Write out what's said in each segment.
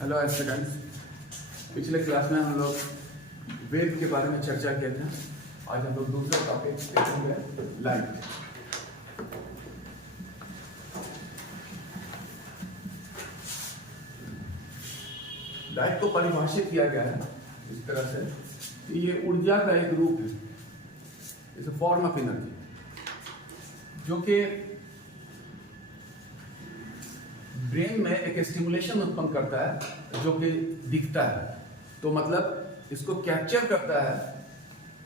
Hello students, पिछले class में हम लोग वेव के बारे में चर्चा किए थे। आज हम लोग दूसरा टॉपिक देखेंगे, लाइट। लाइट को परिभाषित किया गया है इस तरह से कि ये ऊर्जा का एक रूप है, it's a form of energy, जो कि ब्रेन में एक स्टिमुलेशन उत्पन्न करता है जो कि दिखता है। तो मतलब इसको कैप्चर करता है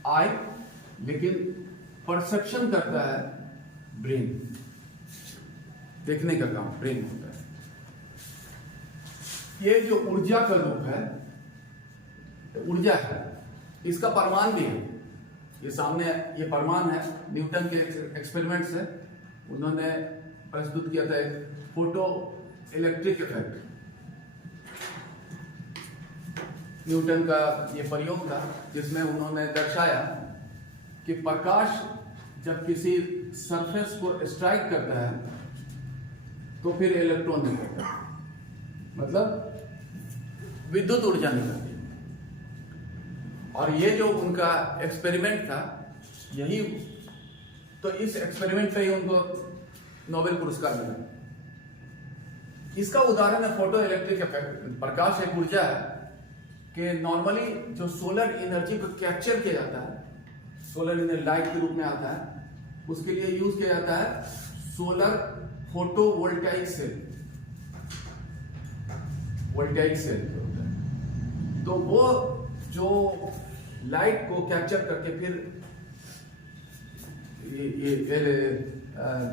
आई, लेकिन परसेप्शन करता है ब्रेन। देखने का काम ब्रेन होता है। ये जो ऊर्जा का रूप है, ऊर्जा है, इसका परमाणु भी है। ये सामने ये परमाणु है, न्यूटन के एक्सपेरिमेंट से उन्होंने प्रस्तुत किया था एक फोटो इलेक्ट्रिक इफेक्ट। न्यूटन का ये प्रयोग था जिसमें उन्होंने दर्शाया कि प्रकाश जब किसी सरफेस को स्ट्राइक करता है तो फिर इलेक्ट्रॉन निकलता है, मतलब विद्युत ऊर्जा निकलती है। और ये जो उनका एक्सपेरिमेंट था, यही तो इस एक्सपेरिमेंट पे ही उनको नोबेल पुरस्कार मिला। इसका उदाहरण है फोटो इलेक्ट्रिक इफेक्ट। प्रकाश एक ऊर्जा है कि नॉर्मली जो सोलर एनर्जी को कैप्चर किया जाता है, सोलर एनर्जी लाइट के रूप में आता है, उसके लिए यूज किया जाता है solar photovoltaic cell. Voltaic cell तो वो जो लाइट को कैप्चर करके फिर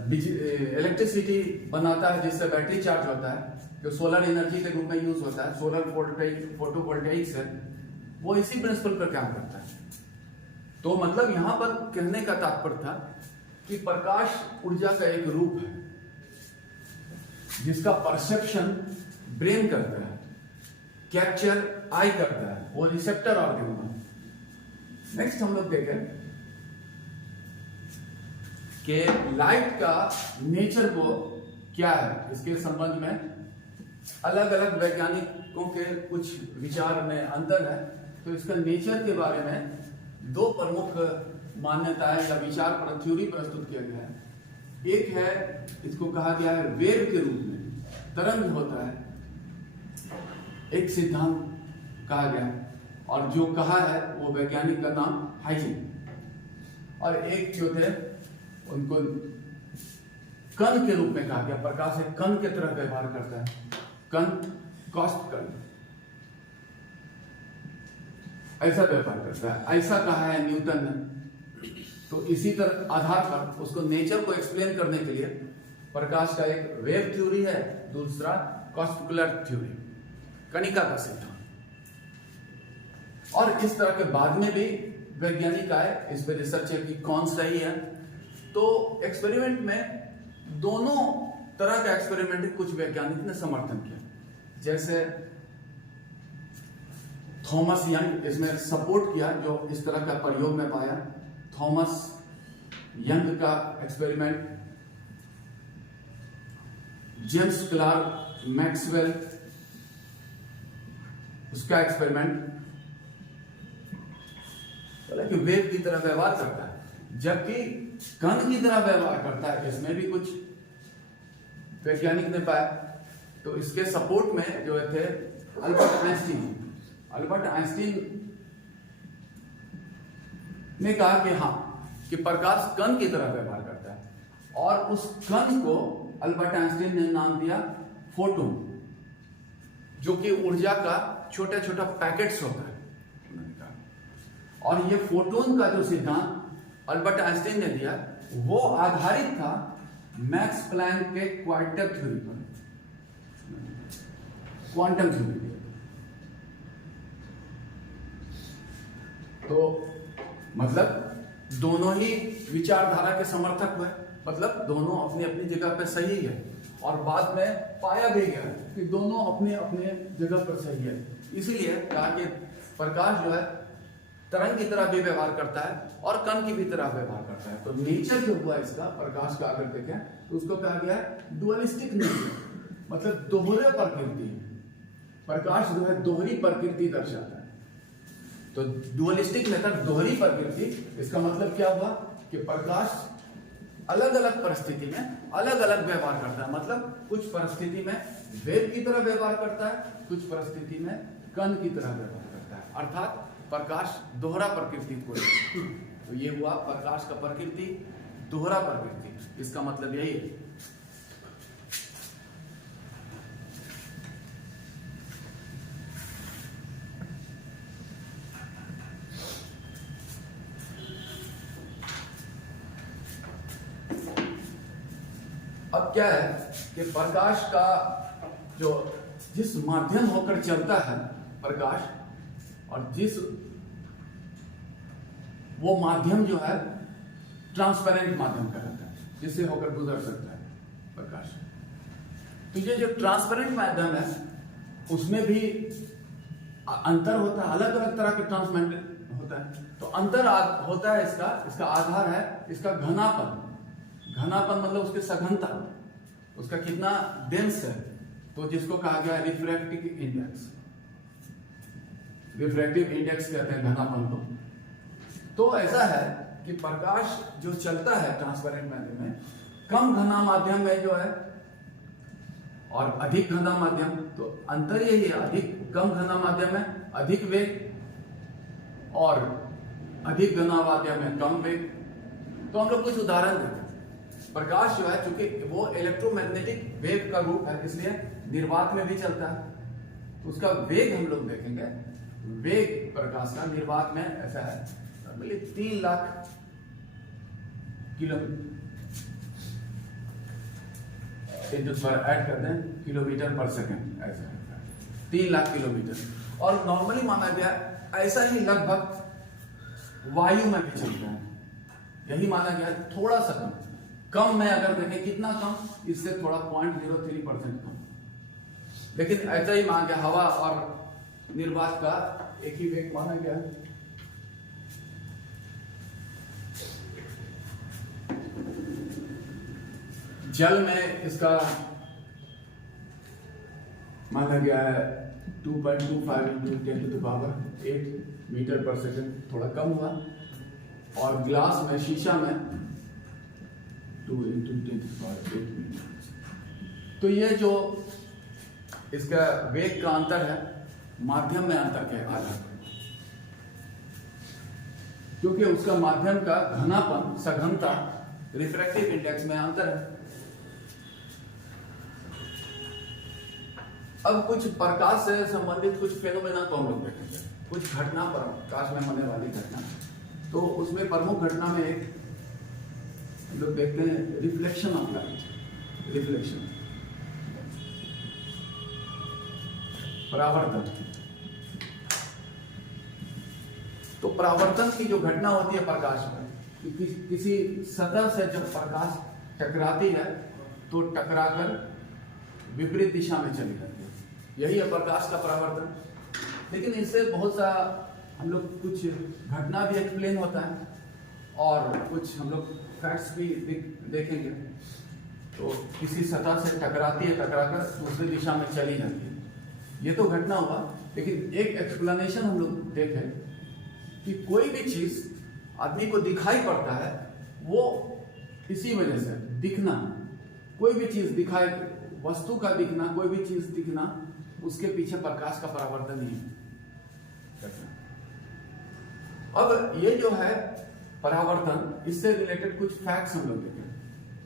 इलेक्ट्रिसिटी बनाता है, जिससे बैटरी चार्ज होता है, जो सोलर एनर्जी के रूप में यूज होता है। सोलर फोटोवोल्टाइक सेल वो इसी प्रिंसिपल पर काम करता है। तो मतलब यहां पर कहने का तात्पर्य था कि प्रकाश ऊर्जा का एक रूप है जिसका परसेप्शन ब्रेन करता है, कैप्चर आई करता है, वो रिसेप्टर ऑर्गन है। नेक्स्ट हम लोग देखें कि लाइट का नेचर को क्या है। इसके संबंध में अलग अलग वैज्ञानिकों के कुछ विचार में अंतर है। तो इसका नेचर के बारे में दो प्रमुख मान्यताएं या विचार पर थ्योरी प्रस्तुत किया गया है। एक है, इसको कहा गया है वेव के रूप में तरंग होता है, एक सिद्धांत कहा गया है। और जो कहा है वो वैज्ञानिक का नाम हाइजेन। और एक जो थे उनको कण के रूप में कहा गया। प्रकाश एक कण के तरह व्यवहार करता है, कण कॉस्ट कण ऐसा व्यवहार करता है, ऐसा कहा है न्यूटन ने। तो इसी तरह आधार पर उसको नेचर को एक्सप्लेन करने के लिए प्रकाश का एक वेव थ्योरी है, दूसरा कॉस्पिकुलर थ्योरी, कणिका का सिद्धांत। और इस तरह के बाद में भी वैज्ञानिक आए, इस पर रिसर्च है कि कौन सही है। तो एक्सपेरिमेंट में दोनों तरह का एक्सपेरिमेंट कुछ वैज्ञानिक ने समर्थन किया। जैसे थॉमस यंग इसमें सपोर्ट किया, जो इस तरह का प्रयोग में पाया। थॉमस यंग का एक्सपेरिमेंट, जेम्स क्लार्क मैक्सवेल उसका एक्सपेरिमेंट कि वेव की तरह व्यवहार करता है, जबकि कण की तरह व्यवहार करता है। इसमें भी कुछ वैज्ञानिक ने पाया। तो इसके सपोर्ट में जो थे अल्बर्ट आइंस्टीन ने कहा कि हाँ, कि प्रकाश कण की तरह व्यवहार करता है। और उस कण को अल्बर्ट आइंस्टीन ने नाम दिया फोटोन, जो कि ऊर्जा का छोटा छोटा पैकेट्स होता है। और ये फोटोन का जो सिद्धांत अल्बर्ट आइंस्टीन ने दिया, वो आधारित था मैक्स प्लैंक के क्वांटम थ्योरी पर, क्वांटम थ्योरी। तो मतलब दोनों ही विचारधारा के समर्थक हुए, मतलब दोनों अपनी अपनी जगह पर सही है। और बाद में पाया भी गया कि दोनों अपने अपने जगह पर सही है। इसीलिए कहा कि प्रकाश जो है तरंग की तरह भी व्यवहार करता है और कण की भी तरह व्यवहार करता है। तो नेचर जो हुआ इसका, प्रकाश का अगर देखें तो उसको कहा गया है डुअलिस्टिक नेचर, मतलब दोहरे प्रकृति। प्रकाश जो है दोहरी प्रकृति दर्शाता है। तो डुअलिस्टिक मेथड दोहरी प्रकृति, इसका मतलब क्या हुआ कि प्रकाश अलग अलग परिस्थिति में अलग अलग व्यवहार करता है। मतलब कुछ परिस्थिति में वेव की तरह व्यवहार करता है, कुछ परिस्थिति में कण की तरह व्यवहार करता है, अर्थात प्रकाश दोहरा प्रकृति को। तो ये हुआ प्रकाश का प्रकृति दोहरा प्रकृति, इसका मतलब यही है। अब क्या है कि प्रकाश का जो जिस माध्यम होकर चलता है प्रकाश, और वो माध्यम जो है ट्रांसपेरेंट माध्यम का रहता है, जिससे होकर गुजर सकता है प्रकाश। तो ये जो ट्रांसपेरेंट माध्यम है उसमें भी अंतर होता है, अलग अलग तरह के ट्रांसपेरेंट होता है। तो अंतर होता है इसका आधार है इसका घनापन। घनापन मतलब उसकी सघनता, उसका कितना डेंस है, तो जिसको कहा गया रिफ्रैक्टिव इंडेक्स। रिफ्रैक्टिव इंडेक्स कहते हैं घनापन को। तो ऐसा है कि प्रकाश जो चलता है ट्रांसपेरेंट माध्यम में, कम घना माध्यम में जो है और अधिक घना माध्यम, तो अंतर यही है, अधिक कम घना माध्यम में अधिक वेग और अधिक घना माध्यम में कम वेग। तो हम लोग कुछ उदाहरण देते हैं। प्रकाश जो है चूंकि वो इलेक्ट्रोमैग्नेटिक वेव का रूप है, इसलिए निर्वात में भी चलता है। तो उसका वेग हम लोग देखेंगे। वेग प्रकाश का निर्वात में ऐसा है 3 लाख ऐड करते हैं किलोमीटर पर सेकंड, ऐसा है 3 लाख किलोमीटर। और नॉर्मली माना गया ऐसा ही लगभग वायु में भी चलता है, यही माना गया। थोड़ा सा कम में अगर देखें, कितना कम, इससे थोड़ा 0.03% कम, लेकिन ऐसा ही माना गया। हवा और निर्वात का एक ही वेग माना गया। जल में इसका माना गया है 2.25 × 10⁸ मीटर पर सेकंड, थोड़ा कम हुआ। और ग्लास में, शीशा में 2 × 10⁸ मीटर। तो ये जो इसका वेग का अंतर है माध्यम में अंतर के आधार पर, क्योंकि उसका माध्यम का घनापन, सघनता, रिफ्रैक्टिव इंडेक्स में अंतर है। अब कुछ प्रकाश से संबंधित कुछ फेनोमेना को हम लोग देखेंगे, कुछ घटना, प्रकाश में होने वाली घटना। तो उसमें प्रमुख घटना में एक हम लोग देखते हैं रिफ्लेक्शन ऑफ लाइट। रिफ्लेक्शन, परावर्तन। तो परावर्तन की जो घटना होती है प्रकाश में, किसी सतह से जब प्रकाश टकराती है तो टकराकर विपरीत दिशा में चली जाती है, यही है प्रकाश का परावर्तन। लेकिन इससे बहुत सा हम लोग कुछ घटना भी एक्सप्लेन होता है और कुछ हम लोग फैक्ट्स भी देखेंगे। तो किसी सतह से टकराती है, टकराकर दूसरी दिशा में चली जाती है, ये तो घटना हुआ। लेकिन एक एक्सप्लेनेशन हम लोग देखें कि कोई भी चीज आदमी को दिखाई पड़ता है, वो इसी वजह से दिखना, कोई भी चीज दिखाई, वस्तु का दिखना, कोई भी चीज दिखना, उसके पीछे प्रकाश का परावर्तन ही है। अब ये जो है परावर्तन, इससे रिलेटेड कुछ फैक्ट्स हम लोग देखें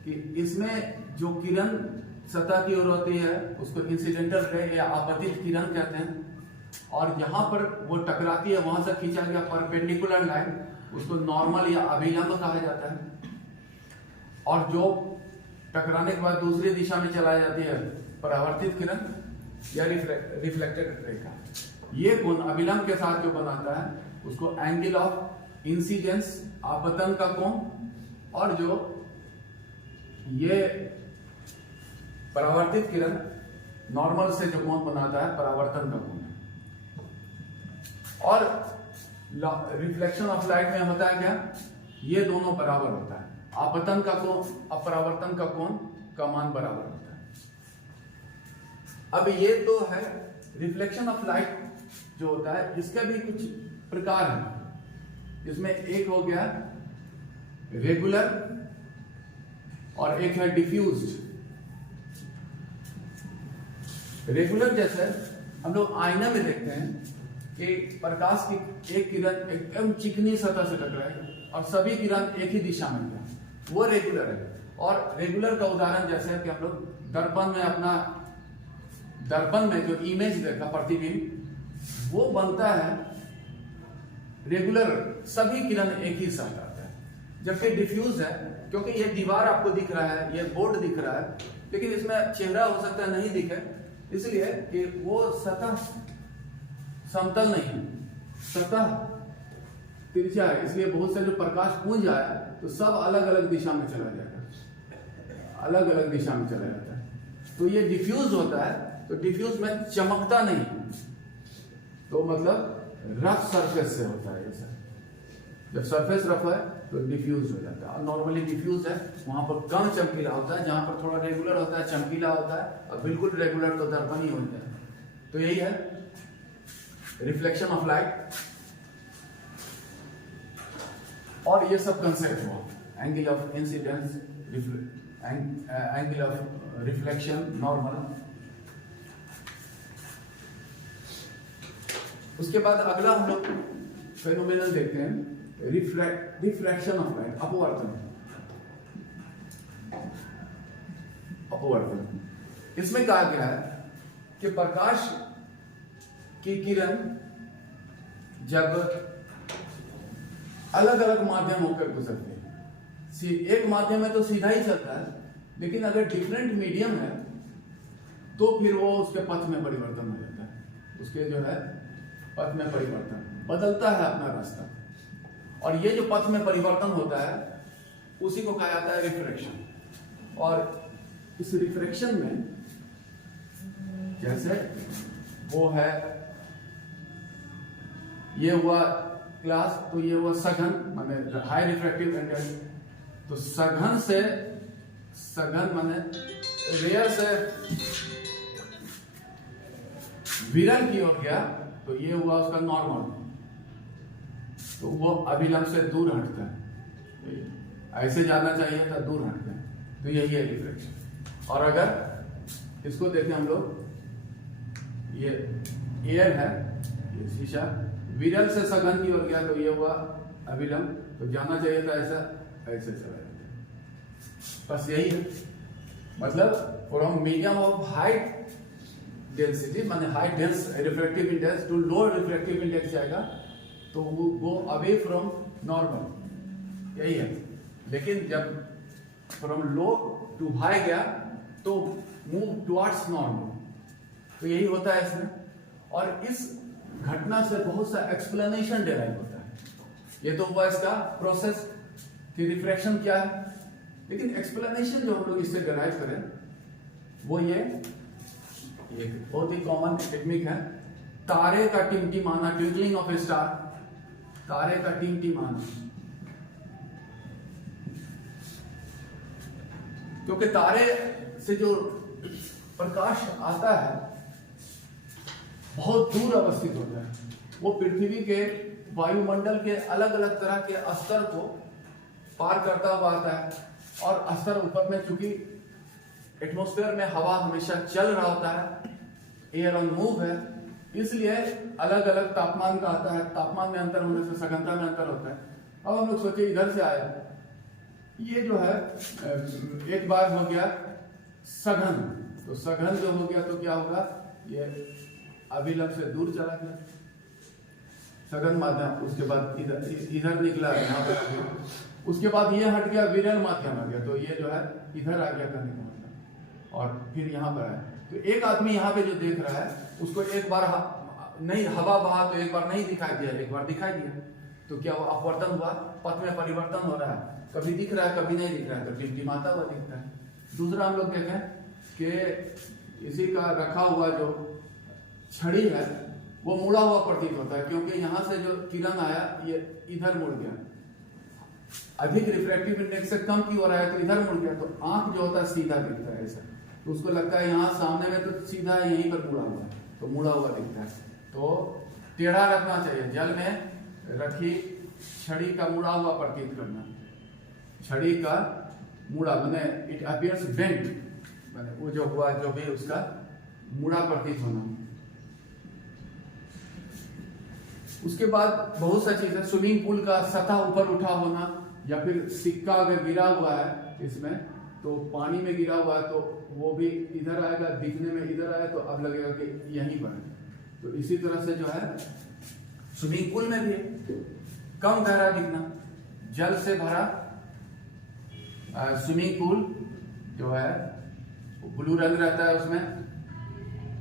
कि इसमें जो किरण सतह की ओर होती है उसको इंसिडेंटल रे या आपतित किरण कहते हैं, और जहां पर वो टकराती है वहां से खींचा गया परपेंडिकुलर लाइन, उसको नॉर्मल या अभिलंब कहा जाता है। और जो टकराने के बाद दूसरी दिशा में चला जाती है परावर्तित किरण या रिफ्लेक्टेड रे का, ये कोण अभिलंब के साथ जो बनाता है उसको एंगल ऑफ इंसिडेंस, आपतन का कोण, और जो ये परावर्तित किरण नॉर्मल से जो कोण बनाता है परावर्तन का कोण है। और रिफ्लेक्शन ऑफ लाइट में होता है क्या, ये दोनों बराबर होता है, आपतन का कोण, अपरावर्तन का कोण का मान बराबर होता है। अब ये तो है रिफ्लेक्शन ऑफ लाइट जो होता है इसका भी कुछ प्रकार है। इसमें एक हो गया रेगुलर और एक है डिफ्यूज्ड। रेगुलर जैसे हम लोग आईना में देखते हैं कि प्रकाश की एक किरण एकदम चिकनी सतह से टकराई और सभी किरण एक ही दिशा में गया, वो रेगुलर है। और रेगुलर का उदाहरण जैसे कि हम लोग दर्पण में जो इमेज देखा प्रतिबिंब वो बनता है रेगुलर, सभी किरण एक ही साथ आता है। जबकि डिफ्यूज है क्योंकि ये दीवार आपको दिख रहा है, ये बोर्ड दिख रहा है, लेकिन इसमें चेहरा हो सकता है नहीं दिखे, इसलिए कि वो सतह समतल नहीं है, सतह तिरछा है, इसलिए बहुत से जो प्रकाश पुंज आया तो सब अलग अलग दिशा में चला जाएगा, अलग अलग दिशा में चला जाता है। तो ये डिफ्यूज होता है, तो डिफ्यूज में चमकता नहीं, तो मतलब रफ सरफेस से होता है ऐसा। जब सरफेस रफ है तो डिफ्यूज हो जाता है। और नॉर्मली डिफ्यूज है वहां पर कम चमकीला होता है, जहां पर थोड़ा रेगुलर होता है चमकीला होता है, और बिल्कुल रेगुलर तो दर्पण ही होता है। तो यही है रिफ्लेक्शन ऑफ लाइट। और ये सब कंसेप्ट हुआ angle of incidence, angle of reflection, normal. उसके बाद अगला हम लोग फेनोमेनन देखते हैं रिफ्रैक्शन ऑफ लाइट, अपवर्तन। इसमें कहा गया है कि प्रकाश की किरण जब अलग अलग माध्यम होकर गुजरती है, एक माध्यम में तो सीधा ही चलता है, लेकिन अगर डिफरेंट मीडियम है तो फिर वो उसके पथ में परिवर्तन हो जाता है, उसके जो है पथ में परिवर्तन बदलता है अपना रास्ता। और ये जो पथ में परिवर्तन होता है उसी को कहा जाता है रिफ्रैक्शन। और इस रिफ्रैक्शन में जैसे वो है, ये हुआ क्लास, तो ये हुआ सघन माने हाई रिफ्रैक्टिव इंडेक्स। तो सघन से सघन माने रेयर से विरल की ओर गया, तो ये हुआ उसका नॉर्मल, तो वो अभिलंब से दूर हटता है, ऐसे जाना चाहिए था, दूर हटता है, तो यही है रिफ्रैक्शन। और अगर इसको देखें हम लोग, ये एयर है, ये शीशा विरल से सघन की ओर गया, तो ये हुआ अभिलंब, तो जाना चाहिए था ऐसा, ऐसे चला जाता। बस यही है, मतलब from medium of high density माने high dense refractive index to low refractive index जाएगा, तो वो गो अवे फ्रॉम नॉर्मल, यही है। लेकिन जब फ्रॉम लो टू हाई गया तो मूव टुवर्ड्स नॉर्मल, तो यही होता है इसमें। और इस घटना से बहुत सा एक्सप्लेनेशन डेराइव होता है। ये तो हुआ इसका प्रोसेस कि रिफ्रैक्शन क्या है, लेकिन एक्सप्लेनेशन जो हम लोग इससे डेराइव करें वो ये बहुत ही कॉमन टेक्निक है, तारे का टिमटिमाना, ट्विंकलिंग ऑफ ए स्टार, तारे का टिमटिमाना। क्योंकि तारे से जो प्रकाश आता है बहुत दूर अवस्थित होता है, वो पृथ्वी के वायुमंडल के अलग अलग तरह के स्तर को पार करता हुआ आता है। और स्तर ऊपर में चूंकि एटमॉस्फेयर में हवा हमेशा चल रहा होता है, एयर ऑन मूव है, इसलिए अलग अलग तापमान का आता है, तापमान में अंतर होने से सघनता में अंतर होता है। अब हम लोग सोचे इधर से आया, ये जो है एक बार हो गया सघन, तो सघन जो हो गया तो क्या होगा, ये अभिलंब से दूर चला गया सघन माध्यम, उसके बाद इधर निकला यहाँ पे, उसके बाद ये हट गया विरल माध्यम आ गया, तो ये जो है इधर आ गया करने का मतलब, और फिर यहाँ पर आया। तो एक आदमी यहाँ पे जो देख रहा है उसको एक बार नहीं हवा बहा तो एक बार नहीं दिखाई दिया, एक बार दिखाई दिया, तो क्या हुआ, अपवर्तन हुआ, पथ में परिवर्तन हो रहा है, कभी दिख रहा है कभी नहीं दिख रहा है, तो टिमटिमाता हुआ दिखता है। दूसरा हम लोग देखें कि इसी का रखा हुआ जो छड़ी है वो मुड़ा हुआ प्रतीत होता है, क्योंकि यहाँ से जो किरण आया ये इधर मुड़ गया, अधिक रिफ्रैक्टिव इंडेक्स से कम की ओर आया तो इधर मुड़ गया, तो आंख जो होता है सीधा दिखता है ऐसा, तो उसको लगता है यहाँ सामने में तो सीधा है, यहीं पर मुड़ा हुआ है, तो मुड़ा हुआ दिखता है। तो टेढ़ा रखना चाहिए। जल में रखी छड़ी का मुड़ा हुआ प्रतीत करना, छड़ी का मुड़ा मैंने इट अपियर्स बेंट, मैंने वो जो हुआ जो भी उसका मुड़ा प्रतीत होना। उसके बाद बहुत सा चीज है, स्विमिंग पूल का सतह ऊपर उठा होना, या फिर सिक्का अगर गिरा हुआ है इसमें तो पानी में गिरा हुआ है तो वो भी इधर आएगा, दिखने में इधर आए तो अब लगेगा कि यहीं पर है। तो इसी तरह से जो है स्विमिंग पूल में भी कम गहरा दिखना, जल से भरा स्विमिंग पूल जो है ब्लू रंग रहता है, उसमें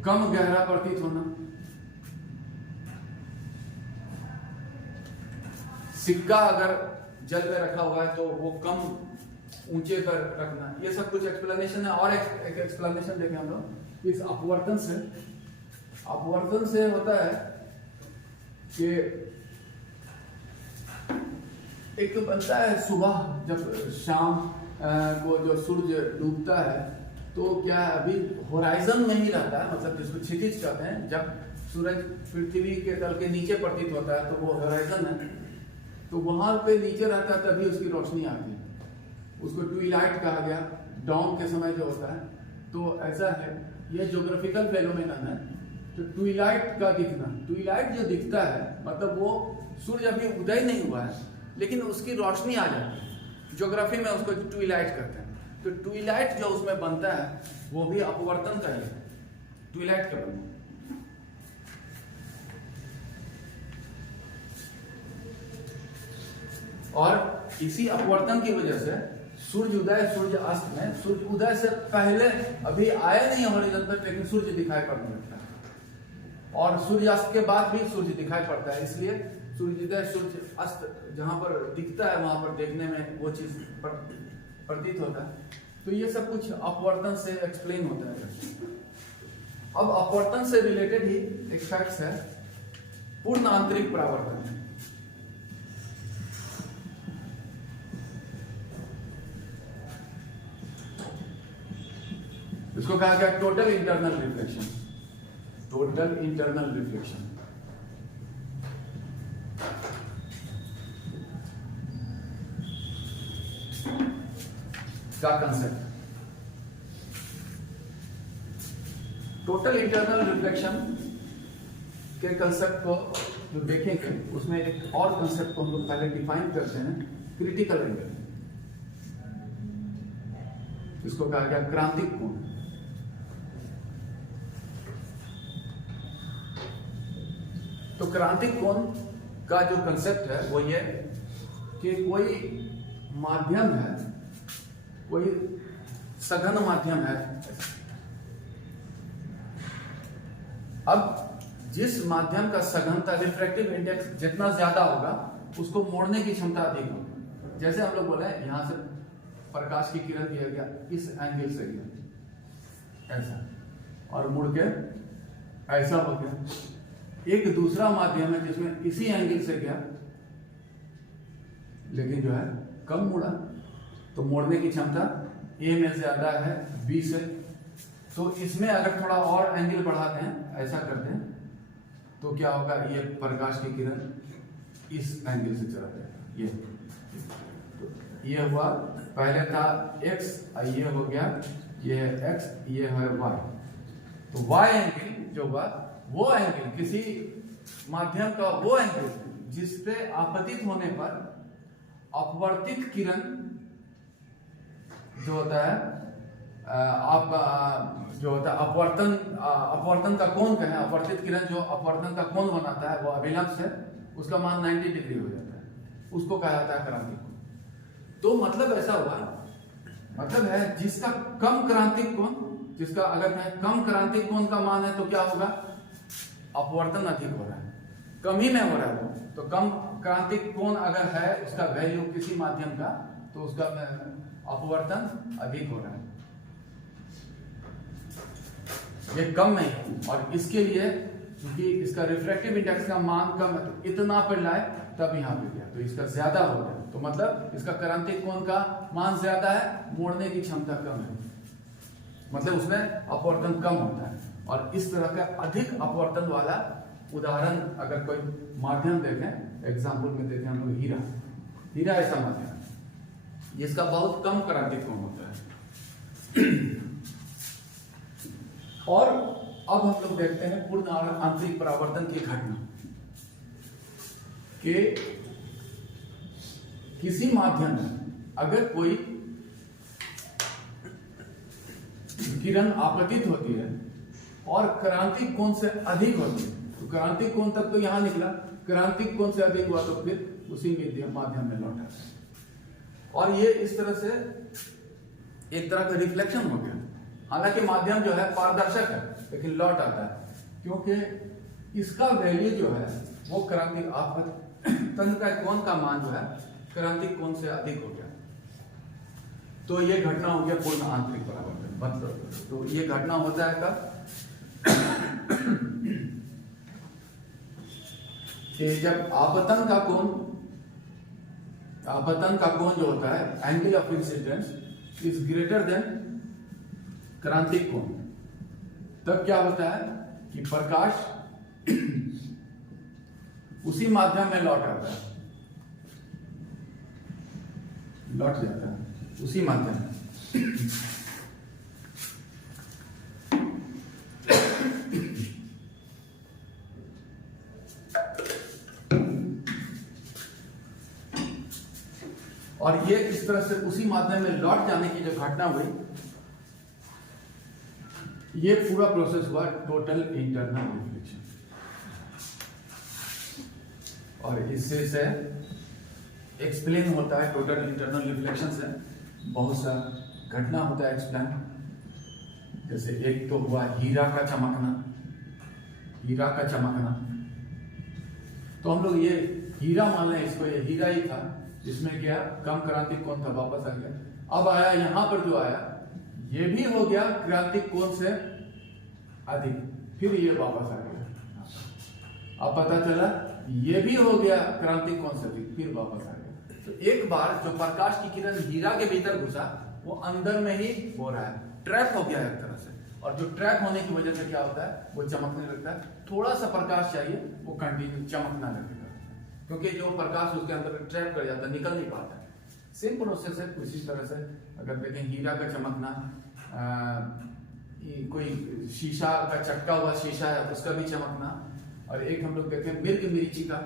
कम गहरा प्रतीत होना। सिक्का अगर जल में रखा हुआ है तो वो कम ऊंचे पर रखना। ये सब कुछ एक्सप्लेनेशन है। और एक एक्सप्लेनेशन देखें हम लोग इस अपवर्तन से। अपवर्तन से होता है कि एक तो बनता है सुबह जब शाम को जो सूर्य डूबता है तो क्या है, अभी होराइजन में ही रहता है, मतलब जिसको क्षितिज कहते हैं। जब सूरज पृथ्वी के तल के नीचे प्रतीत होता है तो वो होराइजन है, तो वहां पे नीचे रहता है तभी उसकी रोशनी आती है। उसको ट्विलाइट कहा गया, डाउन के समय जो होता है। तो ऐसा है, ये ज्योग्राफिकल फेनोमेनन है। तो ट्विलाइट का दिखना, ट्विलाइट जो दिखता है मतलब वो सूर्य अभी उदय नहीं हुआ है लेकिन उसकी रोशनी आ जाती है। ज्योग्राफी में उसको ट्विलाइट कहते हैं। तो ट्विलाइट जो उसमें बनता है वो भी अपवर्तन का ही है, ट्विलाइट का बनना। और इसी अपवर्तन की वजह से सूर्य उदय सूर्य अस्त में, सूर्य उदय से पहले अभी आए नहीं हॉरिजॉन पर लेकिन सूर्य दिखाई पड़ने लगता है, और सूर्य अस्त के बाद भी सूर्य दिखाई पड़ता है। इसलिए सूर्योदय सूर्य अस्त जहां पर दिखता है वहां पर देखने में वो चीज प्रतीत होता है। तो ये सब कुछ अपवर्तन से एक्सप्लेन होता है। अब अपवर्तन से रिलेटेड ही एक फैक्ट है, पूर्ण आंतरिक परावर्तन। इसको कहा गया total internal reflection. Total internal reflection का कंसेप्ट। टोटल इंटरनल रिफ्लेक्शन के कंसेप्ट को जो देखेंगे उसमें एक और कंसेप्ट को हम लोग पहले डिफाइन करते हैं, क्रिटिकल एंगल। इसको कहा गया क्रांतिक कोण। तो क्रांतिक कोण का जो कंसेप्ट है वो ये कि कोई माध्यम है, कोई सघन माध्यम है। अब जिस माध्यम का सघनता रिफ्रैक्टिव इंडेक्स जितना ज्यादा होगा उसको मोड़ने की क्षमता अधिक होगी। जैसे हम लोग बोले यहां से प्रकाश की किरण दिया गया, इस एंगल से गया ऐसा और मुड़ के ऐसा हो गया। एक दूसरा माध्यम है जिसमें इसी एंगल से गया लेकिन जो है कम मुड़ा, तो मोड़ने की क्षमता ए में ज्यादा है बी से। तो इसमें अगर थोड़ा और एंगल बढ़ाते हैं, ऐसा करते हैं, तो क्या होगा, ये प्रकाश की किरण इस एंगल से चला जाएगा। ये हुआ, पहले था x, ये हो गया ये है x, ये है y। तो y एंगल जो हुआ वो एंगल किसी माध्यम का वो एंगल जिसपे आपतित होने पर अपवर्तित किरण जो होता है जो होता है अपवर्तन का कोण कहें, अपवर्तित किरण जो अपवर्तन का कोण बनाता है वो अभिलंब से उसका मान 90 डिग्री हो जाता है, उसको कहा जाता है क्रांतिक कोण। तो मतलब ऐसा हुआ, मतलब है जिसका कम क्रांतिक कोण, जिसका अगर कम क्रांतिक कोण का मान है तो क्या होगा, अपवर्तन अधिक हो रहा है, कम ही में हो रहा है वो। तो कम क्रांतिक कोण अगर है उसका वैल्यू किसी माध्यम का, तो उसका अपवर्तन अधिक हो रहा है, ये कम नहीं है। और इसके लिए क्योंकि इसका रिफ्रैक्टिव इंडेक्स का मान कम है तो इतना पर लाए तब यहाँ पे गया, तो इसका ज्यादा हो गया, तो मतलब इसका क्रांतिक कोण का मान ज्यादा है, मोड़ने की क्षमता कम है, मतलब उसमें अपवर्तन कम होता है। और इस तरह का अधिक अपवर्तन वाला उदाहरण अगर कोई माध्यम देखें, एग्जाम्पल में देखें हम लोग हीरा ऐसा माध्यम है जिसका बहुत कम क्रांतिक कोण होता है। और अब हम लोग देखते हैं पूर्ण आंतरिक परावर्तन की घटना कि किसी माध्यम में अगर कोई किरण आपतित होती है और क्रांतिक कोण से अधिक होती है, तो क्रांतिक कोण तक तो यहां निकला, क्रांतिक कोण से अधिक हुआ तो फिर उसी माध्यम में लौटा और ये इस तरह से एक तरह का रिफ्लेक्शन हो गया। हालांकि माध्यम जो है पारदर्शक है लेकिन लौट आता है क्योंकि इसका वैल्यू जो है वो क्रांतिक आपतन का कोण का मान जो है क्रांतिक कोण से अधिक हो गया। तो ये घटना हो गया पूर्ण आंतरिक परावर्तन। मतलब तो ये घटना होता है कब कि जब आपतन का कोण जो होता है angle of incidence is greater than क्रांतिक कोण, तब क्या होता है कि प्रकाश उसी माध्यम में लौट आता है, लौट जाता है उसी माध्यम में। और ये इस तरह से उसी माध्यम में लौट जाने की जो घटना हुई, ये पूरा प्रोसेस हुआ टोटल इंटरनल रिफ्लेक्शन। और इससे से एक्सप्लेन होता है टोटल इंटरनल रिफ्लेक्शन से बहुत सा घटना होता है एक्सप्लेन। जैसे एक तो हुआ हीरा का चमकना। तो हम लोग ये हीरा मान लें इसको, ये हीरा ही था जिसमें क्या कम क्रांतिक कोण था, वापस आ गया। अब आया यहां पर जो आया ये भी हो गया क्रांतिक कोण से अधिक, फिर ये वापस आ गया। अब पता चला ये भी हो गया क्रांतिक कोण से अधिक, फिर वापस आ गया। तो एक बार जो प्रकाश की किरण हीरा के भीतर घुसा वो अंदर में ही हो रहा है, ट्रैप हो गया है एक तरह से। और जो ट्रैप होने की वजह से क्या होता है वो चमकने लगता है। थोड़ा सा प्रकाश चाहिए वो कंटिन्यू चमकना लगेगा क्योंकि जो प्रकाश उसके अंदर ट्रैप कर जाता है, निकल नहीं पाता है। सेम प्रोसेस है उसी तरह से। अगर देखें हीरा का चमकना, कोई शीशा का चटका हुआ शीशा है उसका भी चमकना, और एक हम लोग देखें मिर्ची का,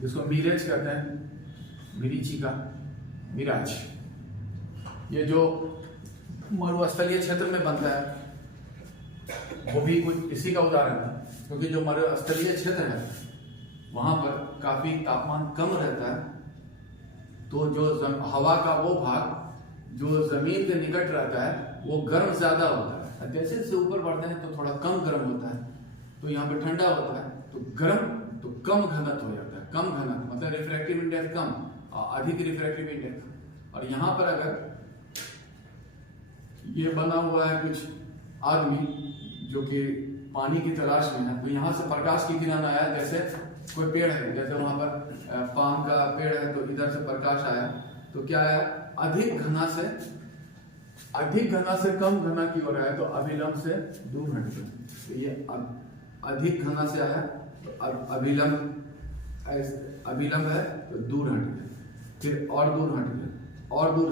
जिसको मिरेज कहते हैं, मिराज, ये जो मरुस्थलीय क्षेत्र में बनता है वो भी कुछ इसी का उदाहरण है। क्योंकि जो मरुस्थलीय क्षेत्र है वहां पर काफी तापमान कम रहता है, तो जो हवा का वो भाग जो जमीन के निकट रहता है वो गर्म ज्यादा होता है। जैसे जैसे ऊपर बढ़ते हैं तो थोड़ा कम गर्म होता है, तो यहाँ पे ठंडा होता है तो गर्म, तो कम घनत्व हो जाता है। कम घनत्व मतलब रिफ्रैक्टिव इंडेक्स कम, अधिक रिफ्रैक्टिव इंडेक्स। और यहाँ पर अगर ये बना हुआ है कुछ आदमी जो कि पानी की तलाश में है, तो यहाँ से प्रकाश की किरण आया, जैसे कोई पेड़ है, जैसे वहां पर पाम का पेड़ है तो इधर से प्रकाश आया, तो क्या है अधिक घना से कम घना की ओर आया तो अभिलंब से दूर हट गया। तो ये अधिक घना से आया तो अभिलंब है तो दूर हट गया, फिर और दूर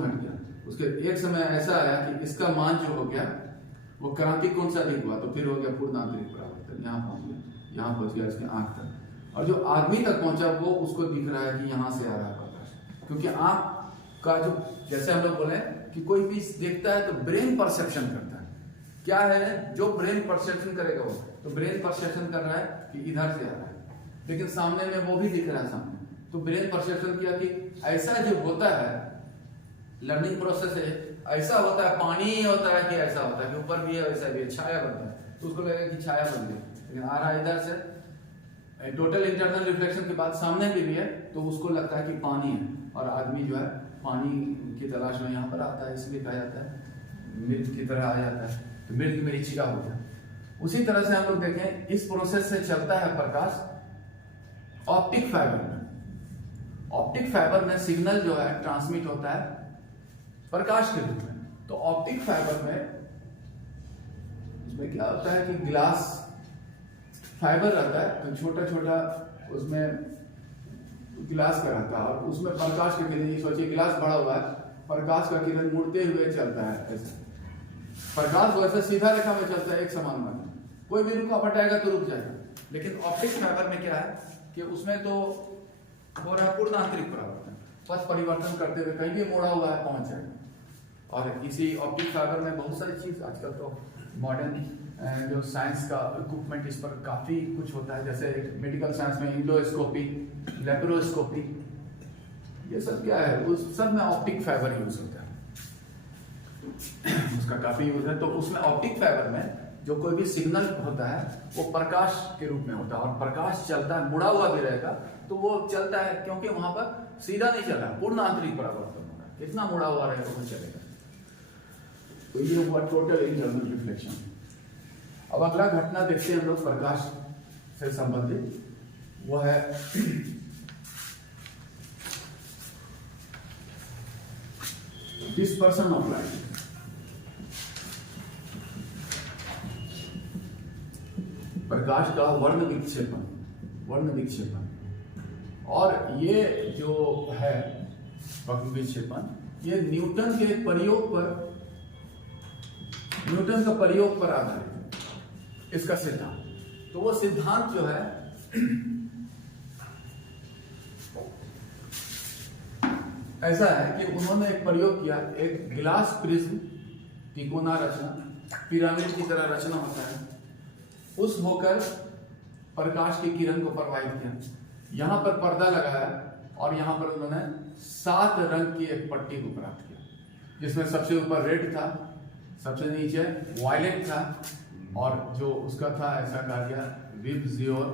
हट गया। उसके एक समय ऐसा आया कि इसका मान जो हो गया वो क्रांतिक कोण से अधिक हुआ, तो फिर हो गया पूर्ण आंतरिक परावर्तन। यहाँ पहुंच गया इसके आंख तक, और जो आदमी तक पहुंचा वो उसको दिख रहा है कि यहाँ से आ रहा है प्रकाश। क्योंकि आंख का जो, जैसे हम लोग बोले कि कोई चीज देखता है तो ब्रेन परसेप्शन करता है, क्या है जो ब्रेन परसेप्शन करेगा वो, तो ब्रेन परसेप्शन कर रहा है कि इधर से आ रहा है, लेकिन सामने में वो भी दिख रहा है सामने। तो ब्रेन परसेप्शन किया कि ऐसा जो होता है, लर्निंग प्रोसेस है, ऐसा होता है, पानी ही होता है कि ऐसा होता है कि ऊपर भी है वैसा भी है, छाया बनता है, तो उसको लगेगा कि छाया बन गई, लेकिन आ रहा है इधर से। टोटल इंटरनल रिफ्लेक्शन के बाद सामने भी है तो उसको लगता है कि पानी है, और आदमी जो है पानी की तलाश में यहाँ पर आता है, इसलिए कहा जाता है मिर्च की तरह आ जाता है, तो मिर्ची का हो गया। उसी तरह से हम लोग देखें इस प्रोसेस से चलता है प्रकाश ऑप्टिक फाइबर में। ऑप्टिक फाइबर में सिग्नल जो है ट्रांसमिट होता है प्रकाश के रूप में। तो ऑप्टिक फाइबर में उसमें क्या होता है कि ग्लास फाइबर रहता है, तो छोटा छोटा उसमें गिलास का रहता है और उसमें प्रकाश का किरण, सोचिए गिलास बड़ा हुआ है, प्रकाश का किरण मुड़ते हुए चलता है ऐसे, प्रकाश वैसे सीधा रेखा में चलता है एक समान में, कोई भी रुकावट आएगा तो रुक जाएगा। लेकिन ऑप्टिक फाइबर में क्या है कि उसमें तो हो रहा है पूर्ण आंतरिक परावर्तन, पथ परिवर्तन करते हुए कहीं भी मोड़ा हुआ है पहुंच जाएगा। और इसी ऑप्टिक फाइबर में बहुत सारी चीज, आजकल तो मॉडर्न जो साइंस का इक्विपमेंट इस पर काफी कुछ होता है, जैसे मेडिकल साइंस में इंडोस्कोपी, लेप्रोस्कोपी, ये सब क्या है, उस सब में ऑप्टिक फाइबर यूज होता है, उसका काफी यूज है। तो उसमें ऑप्टिक फाइबर में जो कोई भी सिग्नल होता है वो प्रकाश के रूप में होता है, और प्रकाश चलता है, मुड़ा हुआ भी रहेगा तो वो चलता है, क्योंकि वहां पर सीधा नहीं चल रहा, पूर्ण आंतरिक परावर्तन होगा, कितना मुड़ा हुआ रहेगा वो चलेगा। तो ये हुआ टोटल इंटरनल रिफ्लेक्शन। अब अगला घटना देखते हैं हम लोग प्रकाश से संबंधित, वो है डिस्पर्सन ऑफ लाइट। प्रकाश का वर्ण विक्षेपण, वर्ण विक्षेपण, और ये जो है वर्ण विक्षेपण, ये न्यूटन के प्रयोग पर, न्यूटन का प्रयोग पर आधारित है इसका सिद्धांत। तो वो सिद्धांत जो है ऐसा है कि उन्होंने एक प्रयोग किया, एक गिलास प्रिज्म, तिकोना रचना, पिरामिड की तरह रचना होता है, उस होकर प्रकाश की किरण को प्रवाहित किया। यहां पर पर्दा लगाया और यहां पर उन्होंने 7 रंग की एक पट्टी को प्राप्त किया, जिसमें सबसे ऊपर रेड था, सबसे नीचे वायलेट था, और जो उसका था ऐसा कहा गया विबजियोर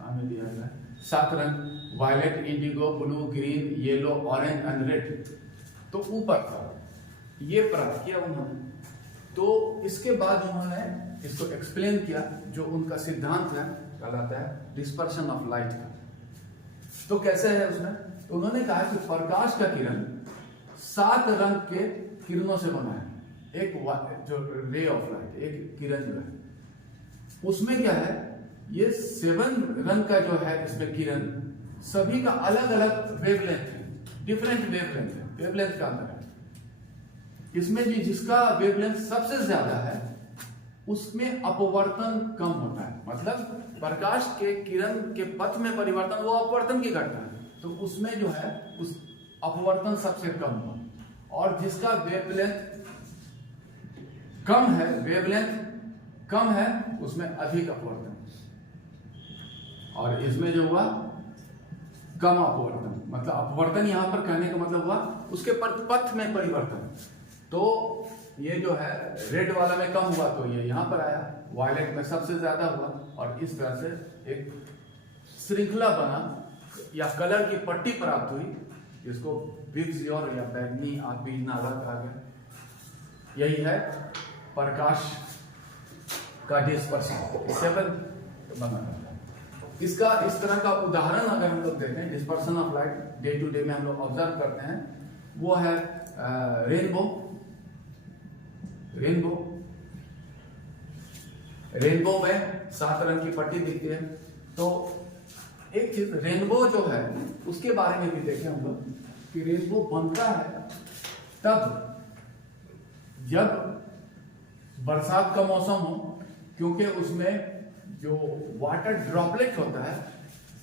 हमें दिया गया 7 रंग, violet, indigo, blue, green, yellow, orange and red, तो ऊपर था, ये प्राप्त किया उन्होंने। तो इसके बाद उन्होंने इसको एक्सप्लेन किया, जो उनका सिद्धांत है कहलाता है डिस्पर्शन ऑफ लाइट का। तो कैसे है उसमें, तो उन्होंने कहा कि प्रकाश का किरण 7 रंग के किरणों से बना है, एक जो रे ऑफ लाइट, एक किरण जो है उसमें क्या है, ये 7 रंग का जो है इसमें किरण, सभी का अलग अलग वेवलेंथ है, डिफरेंट वेवलेंथ है, वेवलेंथ का अंतर है इसमें भी। जिसका वेवलेंथ सबसे ज्यादा है उसमें अपवर्तन कम होता है, मतलब प्रकाश के किरण के पथ में परिवर्तन, वो अपवर्तन की घटना है, तो उसमें जो है उस अपवर्तन सबसे कम हो, और जिसका वेवलेंथ कम है, वेवलेंथ कम है, उसमें अधिक अपवर्तन, और इसमें जो हुआ कम अपवर्तन, मतलब अपवर्तन यहां पर कहने का मतलब हुआ उसके पथ में परिवर्तन। तो ये जो है रेड वाला में कम हुआ तो ये यहां पर आया, वायलेट में सबसे ज्यादा हुआ, और इस तरह से एक श्रृंखला बना या कलर की पट्टी प्राप्त हुई, जिसको विबजियोर या बैंगनी आदमी नाला कहा गया। यही है प्रकाश का डिस्पर्शन, 7 बना। इसका इस तरह का उदाहरण अगर हम लोग देखें, dispersion of light day to day में हम लोग ऑब्जर्व करते हैं, वो है रेनबो। रेनबो, रेनबो में 7 रंग की पट्टी दिखती है। तो एक चीज रेनबो जो है उसके बारे में भी देखें हम लोग कि रेनबो बनता है तब जब बरसात का मौसम हो, क्योंकि उसमें जो वाटर ड्रॉपलेट होता है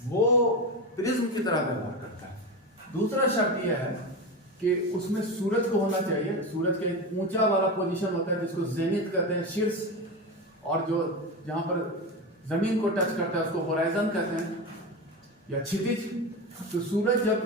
वो प्रिज्म की तरह व्यवहार करता है। दूसरा शर्त यह है कि उसमें सूरज को होना चाहिए, सूरज के एक ऊंचा वाला पोजीशन होता है जिसको जेनिथ कहते हैं, शीर्ष, और जो जहां पर जमीन को टच करता है उसको होराइजन कहते हैं या क्षितिज। तो सूरज जब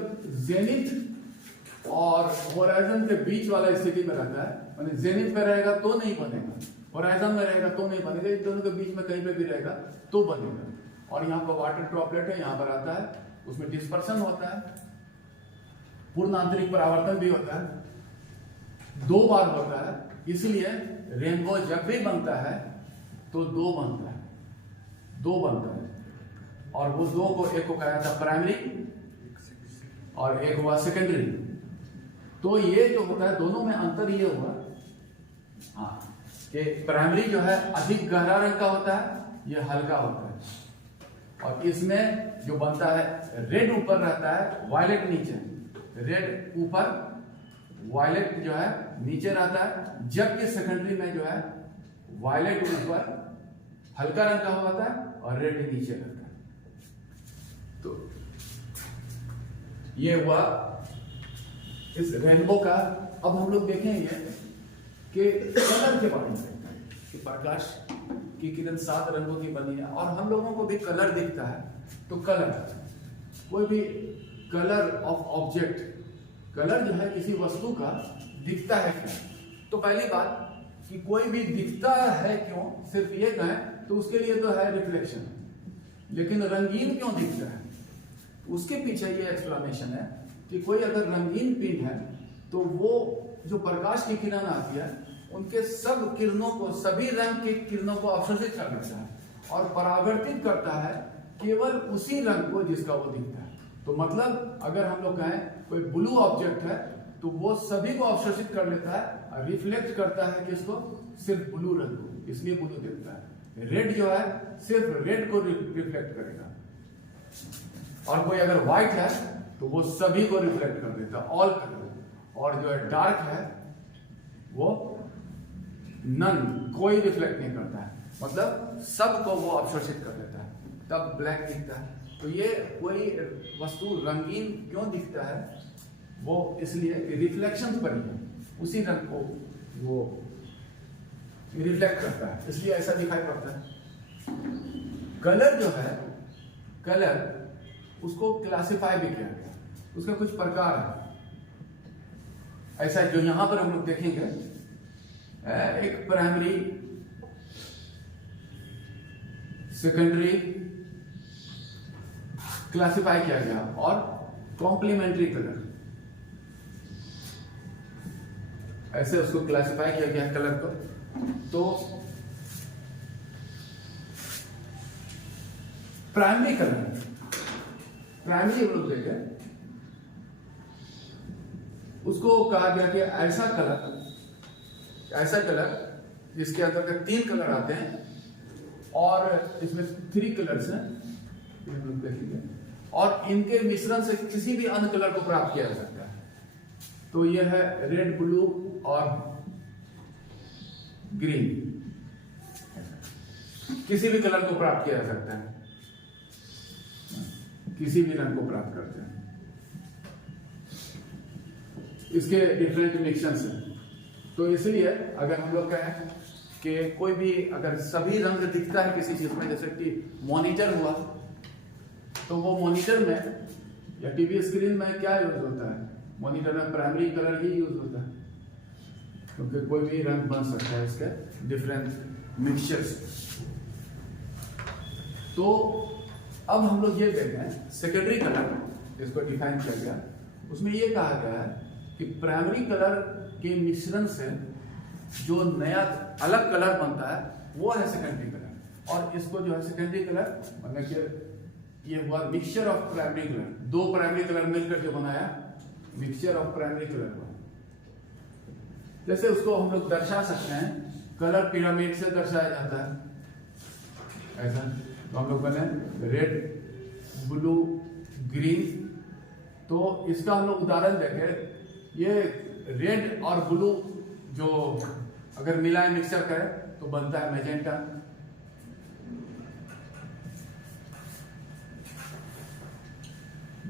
जेनिथ और होराइजन के बीच वाला स्थिति में रहता है, माने जेनिथ पे रहेगा तो नहीं बनेगा, होराइजन में रहेगा तो नहीं बनेगा, इन दोनों के बीच में कहीं पे भी रहेगा तो बनेगा। और यहाँ पर वाटर ड्रॉपलेट है, यहाँ पर आता है, उसमें डिस्पर्शन होता है, पूर्ण आंतरिक परावर्तन भी होता है, 2 बार होता है। इसलिए रेनबो जब भी बनता है तो 2 बनता है, 2 बनता है, और वो 2 को, एक को कहा था प्राइमरी और एक हुआ सेकेंडरी। तो ये जो होता है दोनों में अंतर ये हुआ हाँ कि प्राइमरी जो है अधिक गहरा रंग का होता है, यह हल्का होता है। और इसमें जो बनता है रेड ऊपर रहता है, वायलेट नीचे, रेड ऊपर वायलेट जो है नीचे रहता है, जबकि सेकेंडरी में जो है वायलेट ऊपर हल्का रंग का होता है और रेड नीचे रहता है। तो ये हुआ इस रेनबो का। अब हम लोग देखेंगे कि कलर के बारे में, कि प्रकाश की किरण 7 रंगों की बनी है और हम लोगों को भी कलर दिखता है। तो कलर, कोई भी कलर ऑफ ऑब्जेक्ट, कलर जो है किसी वस्तु का दिखता है क्यों? तो पहली बात कि कोई भी दिखता है क्यों, सिर्फ ये कहें तो उसके लिए तो है रिफ्लेक्शन, लेकिन रंगीन क्यों दिखता है उसके पीछे ये एक्सप्लेनेशन है कि कोई अगर रंगीन पिंड है तो वो जो प्रकाश की किरण आती है उनके सब किरणों को, सभी रंग के किरणों को अवशोषित कर लेता है और परावर्तित करता है केवल उसी रंग को जिसका वो दिखता है। तो मतलब अगर हम लोग कहें कोई ब्लू ऑब्जेक्ट है तो वो सभी को अवशोषित कर लेता है और रिफ्लेक्ट करता है किसको, सिर्फ ब्लू रंग को, इसलिए ब्लू दिखता है। रेड जो है सिर्फ रेड को रिफ्लेक्ट करेगा, और कोई अगर व्हाइट है तो वो सभी को रिफ्लेक्ट कर देता है, ऑल कलर। और जो है डार्क है वो नन, कोई रिफ्लेक्ट नहीं करता है, मतलब सबको वो अवशोषित कर देता है, तब ब्लैक दिखता है। तो ये कोई वस्तु रंगीन क्यों दिखता है, वो इसलिए रिफ्लेक्शन पर ही है, उसी रंग को वो रिफ्लेक्ट करता है, इसलिए ऐसा दिखाई पड़ता है। कलर जो है, कलर उसको क्लासिफाई भी किया गया, उसका कुछ प्रकार है ऐसा जो यहां पर हम लोग देखेंगे। एक प्राइमरी, सेकेंडरी क्लासिफाई किया गया और कॉम्प्लीमेंट्री कलर, ऐसे उसको क्लासिफाई किया गया कलर को। तो प्राइमरी कलर, प्राइमरी हम लोग देखें उसको कहा गया कि ऐसा कलर जिसके अंदर 3 कलर आते हैं और इसमें 3 कलर्स हैं, हम लोग देखेंगे, और इनके मिश्रण से किसी भी अन्य कलर को प्राप्त किया जा सकता है। तो यह है रेड, ब्लू और ग्रीन, किसी भी कलर को प्राप्त किया जा सकता है, किसी भी रंग को प्राप्त करते हैं। इसके डिफरेंट मिक्सचर्स हैं। तो इसलिए अगर हम लोग कहें कि कोई भी अगर सभी रंग दिखता है किसी चीज में, जैसे कि मॉनिटर हुआ, तो वो मॉनिटर में या टीवी स्क्रीन में क्या यूज होता है, मॉनिटर में प्राइमरी कलर ही यूज होता है, क्योंकि कोई भी रंग बन सकता है इसके डिफरेंट मिक्सचर्स। तो अब हम लोग ये देखते हैं सेकेंडरी कलर, जिसको डिफाइन किया गया, उसमें ये कहा गया है कि प्राइमरी कलर के मिश्रण से जो नया अलग कलर बनता है वो है सेकेंडरी कलर। और इसको जो है सेकेंडरी कलर मतलब कि ये हुआ mixture of primary colour, 2 primary colour मिलकर जो बनाया मिक्सचर ऑफ प्राइमरी कलर हुआ। जैसे उसको हम लोग दर्शा सकते हैं, कलर पिरामिड से दर्शाया जाता है ऐसा। तो हम लोग बने रेड, ब्लू, ग्रीन। तो इसका हम लोग उदाहरण देखें, ये रेड और ब्लू जो अगर मिलाए मिक्सचर करें तो बनता है मैजेंटा।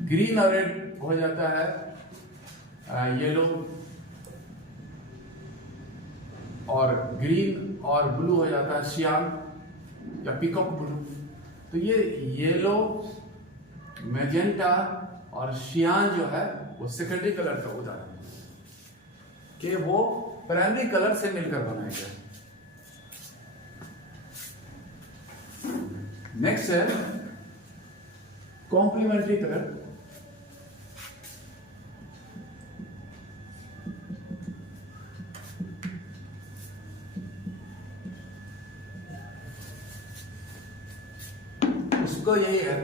ग्रीन और रेड हो जाता है येलो, और ग्रीन और ब्लू हो जाता है सियान या पीकॉक ब्लू। तो ये येलो, मैजेंटा और सियान जो है वो सेकेंडरी कलर का उदाहरण है कि वो प्राइमरी कलर से मिलकर बनाए गए। नेक्स्ट है कॉम्प्लीमेंट्री कलर। उसको यही है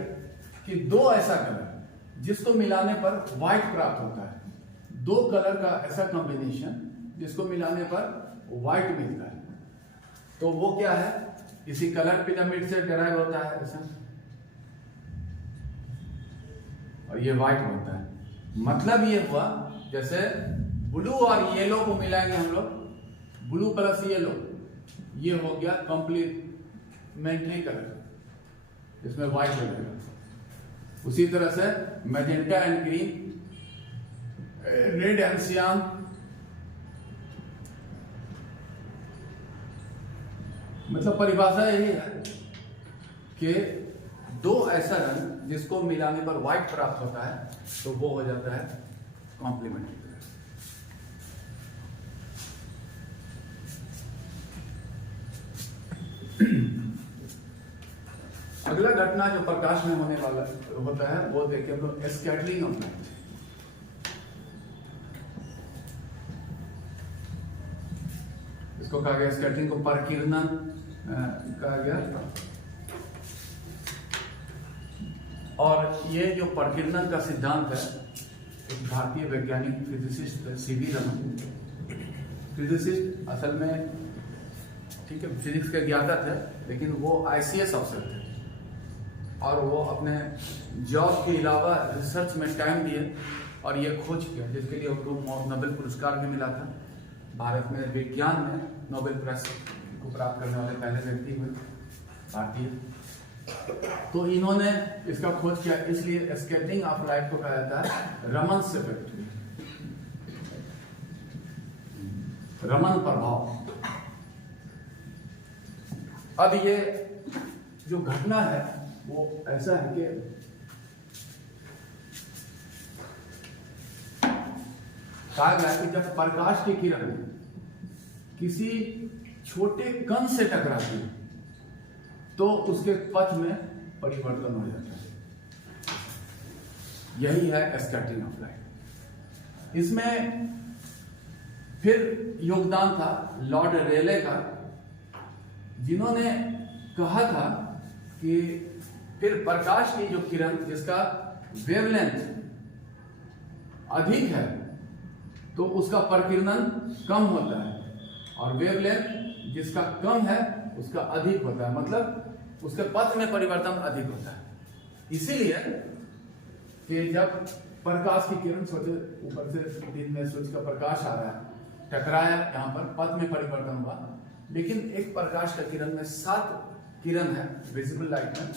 कि 2 ऐसा कलर जिसको मिलाने पर व्हाइट प्राप्त होता है, 2 कलर का ऐसा कॉम्बिनेशन जिसको मिलाने पर व्हाइट मिलता है। तो वो क्या है, इसी कलर पिरामिड से डेराइव होता है ऐसा, और ये व्हाइट होता है। मतलब ये हुआ जैसे ब्लू और येलो को मिलाएंगे हम लोग, ब्लू प्लस येलो, ये हो गया कॉम्प्लीमेंट्री कलर, इसमें व्हाइट लगेगा। उसी तरह से magenta and green, red and सियान, मतलब परिभाषा यही है कि दो ऐसा रंग जिसको मिलाने पर व्हाइट प्राप्त होता है तो वो हो जाता है कॉम्प्लीमेंट्री कलर। अगला घटना जो प्रकाश में होने वाला होता है वो देखिए हम लोग, स्कैटरिंग ऑफ लाइट। इसको कहा गया, स्कैटरिंग को परकिरणन कहा गया। और ये जो परकिरणन का सिद्धांत है, एक भारतीय वैज्ञानिक फिजिसिस्ट सीवी रमन, फिजिसिस्ट असल में ठीक है फिजिक्स के ज्ञाता थे, लेकिन वो ICS अफसर थे और वो अपने जॉब के अलावा रिसर्च में टाइम दिए और ये खोज किया जिसके लिए उनको नोबेल पुरस्कार भी मिला था। भारत में विज्ञान में नोबेल प्राइज को प्राप्त करने वाले पहले व्यक्ति हुए भारतीय। तो इन्होंने इसका खोज किया, इसलिए स्कैटरिंग ऑफ लाइट को कहा जाता है रमन इफेक्ट, रमन प्रभाव। अब ये जो घटना है वो ऐसा है कि कहा गया कि जब प्रकाश की किरण किसी छोटे कण से टकराती है तो उसके पथ में परिवर्तन हो जाता है। यही है स्कैटरिंग ऑफ लाइट। इसमें फिर योगदान था लॉर्ड रेले का, जिन्होंने कहा था कि फिर प्रकाश की जो किरण जिसका वेवलेंथ अधिक है तो उसका प्रकीर्णन कम होता है, और वेवलेंथ जिसका कम है उसका अधिक होता है, मतलब उसके पथ में परिवर्तन अधिक होता है। इसीलिए कि जब प्रकाश की किरण सोचे ऊपर से दिन में सूर्य का प्रकाश आ रहा है, टकराया, यहाँ पर पथ में परिवर्तन हुआ, लेकिन एक प्रकाश का किरण में 7 किरण है विजिबल लाइट में,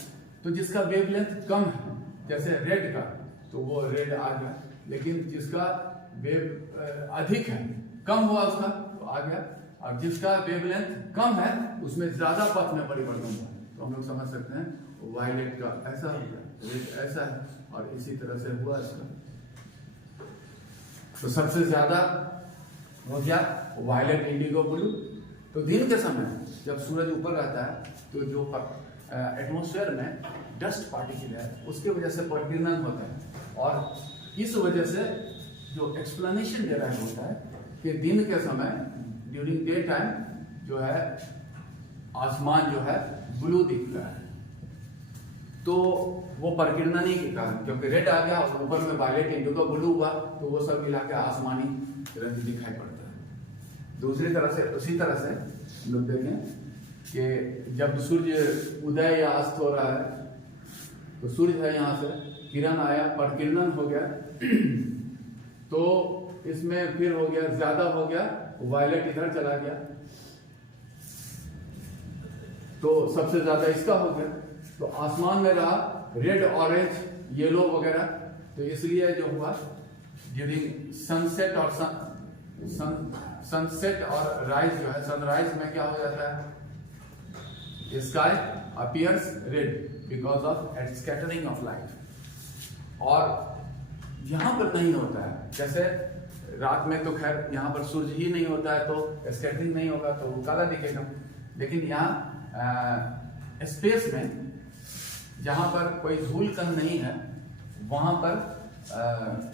तो जिसका वेवलेंथ कम है जैसे रेड का तो वो रेड आ गया, लेकिन जिसका वेव अधिक है, कम हुआ उसका तो आ गया, और जिसका वेवलेंथ कम है उसमें ज्यादा पथ में परिवर्तन हुआ। तो हम लोग समझ सकते हैं वायलेट का ऐसा हो गया, रेड ऐसा है, और इसी तरह से हुआ इसका। तो सबसे ज्यादा हो गया वायलेट, इंडिगो, ब्लू। तो दिन के समय जब सूरज ऊपर रहता है तो जो एटमॉस्फेयर में डस्ट पार्टिकल है उसके वजह से परिकीर्णन होता है, और इस वजह से जो एक्सप्लेनेशन दे रहा होता है कि दिन के समय ड्यूरिंग डे टाइम जो है आसमान जो है ब्लू दिख रहा है, तो वो परिकीर्णन ही के कारण, क्योंकि रेड आ गया और ऊपर में वायलेट, इंडिगो, ब्लू हुआ, तो वो सब मिला के आसमानी रंग दिखाई पड़ता है। दूसरी तरह से उसी तरह से लोग देखें कि जब सूर्य उदय या अस्त हो रहा है तो सूर्य है यहाँ से किरण आया, परिकीर्णन हो गया, तो इसमें फिर हो गया ज्यादा हो गया, वायलेट इधर चला गया, तो सबसे ज्यादा इसका हो गया, तो आसमान में रहा रेड, ऑरेंज, येलो वगैरह। तो इसलिए जो हुआ ड्यूरिंग सनसेट और सनसेट और राइज जो है, सनराइज में क्या हो जाता है, sky appears red because of scattering of light. और यहां पर नहीं होता है, जैसे रात में तो खैर यहाँ पर सूर्य ही नहीं होता है तो स्कैटरिंग नहीं होगा, तो वो काला दिखेगा, लेकिन यहाँ स्पेस में जहां पर कोई धूल कण नहीं है वहां पर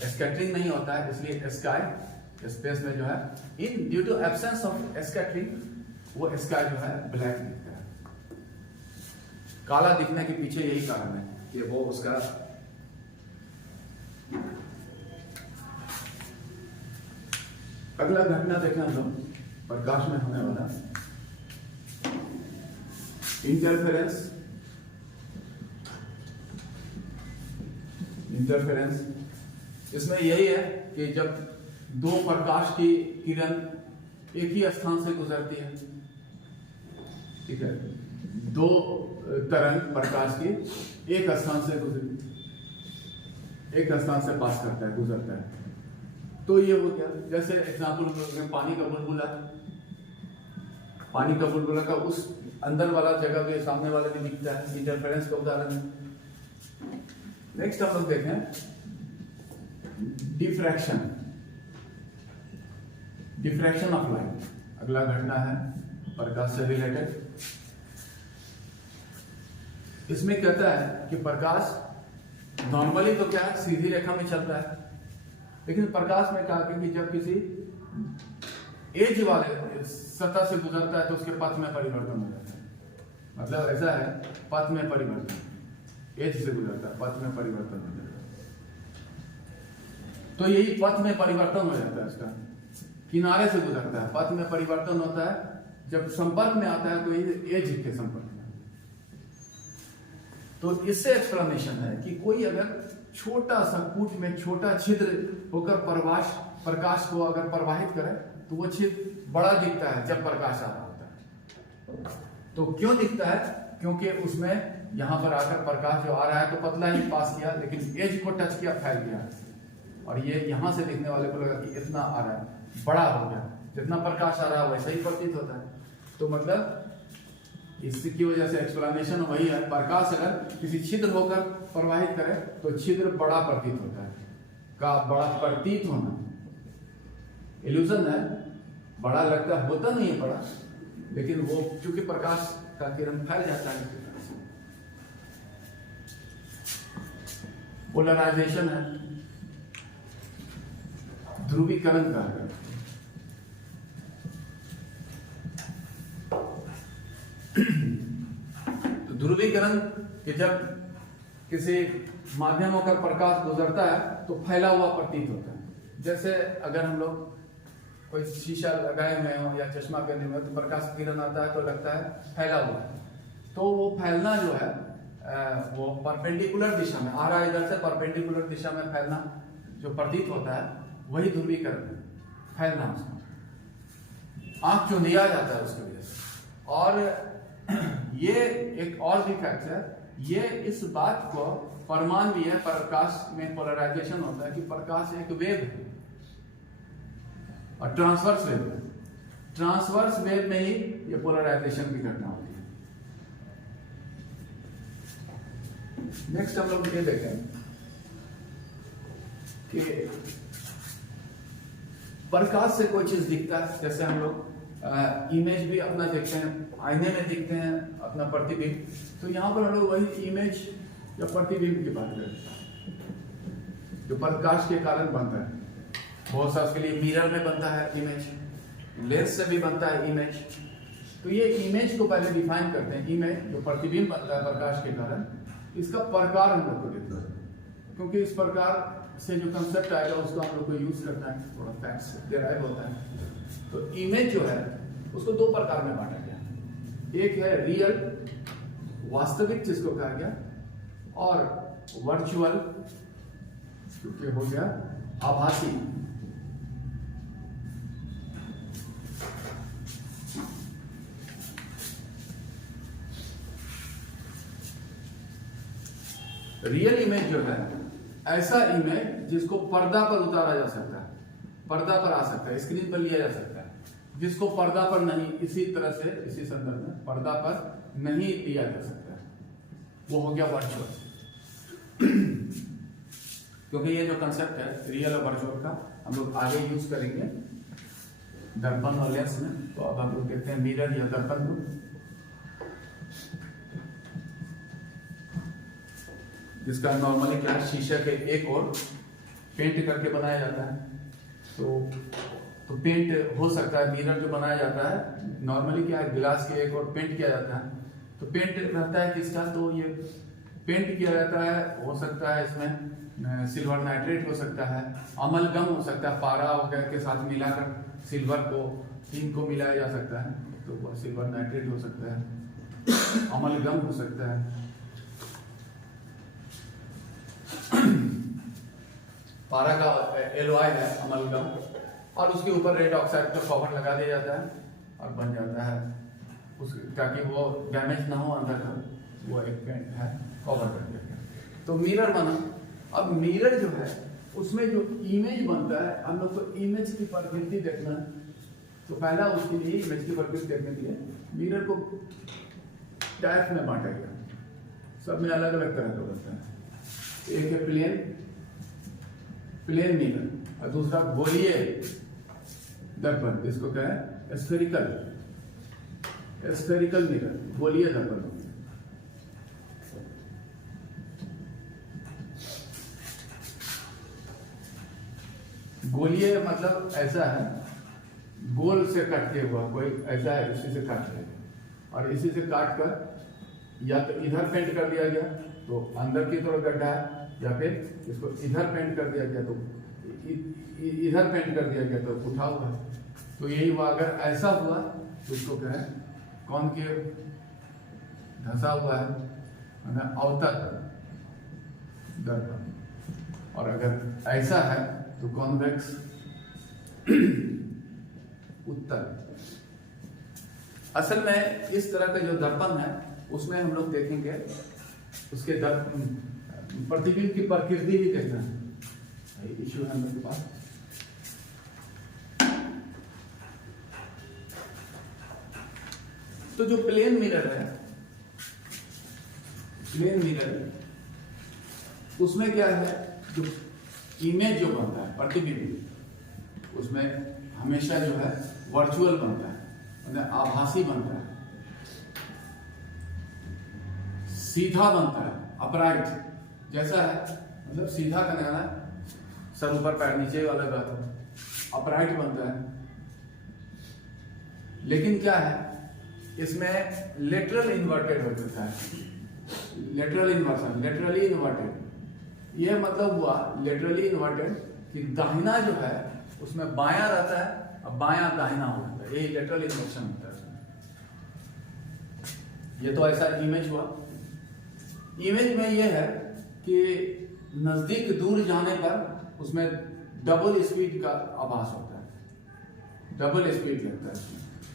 स्कैटरिंग नहीं होता है, इसलिए स्काई स्पेस में जो है in due to absence of scattering वो स्काई जो है ब्लैक दिखता है। काला दिखने के पीछे यही कारण है कि वो उसका अगला घटना देखें हम लोग प्रकाश में होने वाला। इंटरफेरेंस इसमें यही है कि जब दो प्रकाश की किरण एक ही स्थान से गुजरती है, ठीक है, दो तरंग प्रकाश की एक स्थान से पास करता है, गुजरता है, तो ये हो गया। जैसे एग्जाम्पल पानी का बुलबुला का उस अंदर वाला जगह भी सामने वाले भी दिखता है, इंटरफेरेंस का उदाहरण है। नेक्स्ट हम लोग देखें डिफ्रैक्शन ऑफ लाइट। अगला घटना है प्रकाश से रिलेटेड। इसमें कहता है कि प्रकाश नॉर्मली तो क्या है, सीधी रेखा में चलता है, लेकिन प्रकाश में कहा कि जब किसी एज वाले सतह से गुजरता है तो उसके पथ में परिवर्तन हो जाता है। मतलब ऐसा है, पथ में परिवर्तन, एज से गुजरता है, पथ में परिवर्तन हो जाता है। तो यही पथ में परिवर्तन हो जाता है, इसका किनारे से गुजरता है, पथ में परिवर्तन होता है। जब संपर्क में आता है तो ये एज के संपर्क में। तो इससे एक्सप्लेनेशन है कि कोई अगर छोटा सा कूट में छोटा छिद्र होकर प्रकाश को अगर प्रवाहित करे तो वो छिद्र बड़ा दिखता है जब प्रकाश आ रहा होता है। तो क्यों दिखता है? क्योंकि उसमें यहां पर आकर प्रकाश जो आ रहा है तो पतला ही पास किया, लेकिन एज को टच किया, फैल गया, और ये यहां से दिखने वाले को लगा कि इतना आ रहा है, बड़ा हो गया। जितना प्रकाश आ रहा है वैसा ही प्रतीत होता है। तो मतलब इसकी वजह से एक्सप्लेनेशन वही है, प्रकाश अगर किसी छिद्र होकर प्रवाहित करे तो छिद्र बड़ा प्रतीत होता है। का बड़ा प्रतीत होना इल्यूजन है, बड़ा लगता है, होता नहीं है बड़ा, लेकिन वो चूंकि प्रकाश का किरण फैल जाता है। पोलराइजेशन है, ध्रुवीकरण का है। तो ध्रुवीकरण कि जब किसी माध्यम होकर प्रकाश गुजरता है तो फैला हुआ प्रतीत होता है। जैसे अगर हम लोग कोई शीशा लगाए हुए हो या चश्मा पहने हुए तो प्रकाश किरण आता है तो लगता है फैला हुआ है। तो वो फैलना जो है वो परपेंडिकुलर दिशा में आ रहा है, इधर से परपेंडिकुलर दिशा में फैलना जो प्रतीत होता है वही ध्रुवीकरण है, फैलना। उसका आंख चुंधिया जाता है उसकी वजह से। और ये एक और भी फैक्ट है, ये इस बात को प्रमाण भी है, प्रकाश में पोलराइजेशन होता है कि प्रकाश एक वेव है और ट्रांसवर्स वेव है। ट्रांसवर्स वेव में ही ये पोलराइजेशन की घटना होती है। नेक्स्ट हम लोग ये देखें कि प्रकाश से कोई चीज दिखता है, जैसे हम लोग इमेज भी अपना देखते हैं, आईने में देखते हैं अपना प्रतिबिंब। तो यहाँ पर हम लोग वही इमेज या प्रतिबिंब की बात करें जो प्रकाश के कारण बनता है। बहुत सा उसके लिए मिरर में बनता है इमेज, लेंस से भी बनता है इमेज। तो ये इमेज को पहले डिफाइन करते हैं। इमेज जो प्रतिबिंब बनता है प्रकाश के कारण, इसका प्रकार हम लोग को देखते हैं, क्योंकि इस प्रकार से जो कंसेप्ट आएगा उसको हम लोग को यूज करना है, थोड़ा फैक्ट्स डिराइव होता है। तो इमेज जो है उसको दो प्रकार में बांटा गया। एक है रियल, वास्तविक जिसको कहा गया, और वर्चुअल क्योंकि हो गया आभासी। रियल इमेज जो है ऐसा इमेज जिसको पर्दा पर उतारा जा सकता है, पर्दा पर आ सकता है, स्क्रीन पर लिया जा सकता है। जिसको पर्दा पर नहीं, इसी तरह से इसी संदर्भ में पर्दा पर नहीं लिया जा सकता है, वो हो गया वर्चुअल। क्योंकि ये जो कंसेप्ट है रियल और वर्चुअल का हम लोग आगे यूज करेंगे दर्पण और लेंस में। तो अब हम लोग देखते हैं मिरर या दर्पण को, जिसका नॉर्मली क्या है, शीशे के एक ओर पेंट करके बनाया जाता है। तो पेंट हो सकता है, मिरर जो बनाया जाता है नॉर्मली क्या है, गिलास के एक ओर पेंट किया जाता है। तो पेंट रहता है किसका, तो ये पेंट किया जाता है, हो सकता है इसमें सिल्वर नाइट्रेट हो सकता है, अमलगम हो सकता है, पारा वगैरह के साथ मिलाकर सिल्वर को, टीन को मिलाया जा सकता है, तो वो सिल्वर नाइट्रेट हो सकता है। अमलगम हो सकता है, पारा का एलॉय है अमलगम, और उसके ऊपर रेड ऑक्साइड का कवर लगा दिया जाता है और बन जाता है उस, ताकि वो डैमेज ना हो अंदर का, वो एक पेंट है कवर कर दिया गया। तो मिरर बना। अब मिरर जो है उसमें जो इमेज बनता है, हम लोग को इमेज की प्रकृति देखना है, तो पहला उसके लिए इमेज की प्रकृति देखने के लिए मिरर को टाइप में बांटा गया, सब में अलग अलग तरह का बनता है। एक है प्लेन मिरर, और दूसरा गोलीय दर्पण, जिसको क्या है स्फेरिकल मिरर, गोलीय दर्पण। गोलीय मतलब ऐसा है, गोल से काट के हुआ कोई ऐसा है, इसी से काट लिया और इसी से काट कर या तो इधर पेंट कर दिया गया तो अंदर की तरफ गड्ढा है, या फिर इसको इधर पेंट कर दिया गया तो इधर पेंट कर दिया गया तो उठा हुआ है। तो यही हुआ, अगर ऐसा हुआ तो उसको क्या है कौन के धंसा हुआ है अवतल दर्पण, और अगर ऐसा है तो कॉन्वेक्स उत्तर। असल में इस तरह का जो दर्पण है उसमें हम लोग देखेंगे उसके प्रतिबिंब की प्रकृति भी देखना है, इश्यू है मेरे पास। तो जो प्लेन मिरर है, प्लेन मिरर उसमें क्या है, जो इमेज जो बनता है प्रतिबिंब, उसमें हमेशा जो है वर्चुअल बनता है, मतलब आभासी बनता है, सीधा बनता है, अपराइट जैसा है, मतलब सीधा करने वाला, सर ऊपर पैर नीचे वाला बात है, अपराइट बनता है। लेकिन क्या है इसमें लेटरल इन्वर्टेड हो जाता है, लेटरल इन्वर्सन, लेटरली इन्वर्टेड। ये मतलब हुआ लेटरली इन्वर्टेड कि दाहिना जो है उसमें बायां रहता है और बायां दाहिना हो जाता है, यही लेटरल इन्वर्सन होता है। ये तो ऐसा इमेज हुआ। इमेज में ये है कि नजदीक दूर जाने पर उसमें डबल स्पीड का आभास होता है, डबल स्पीड लगता है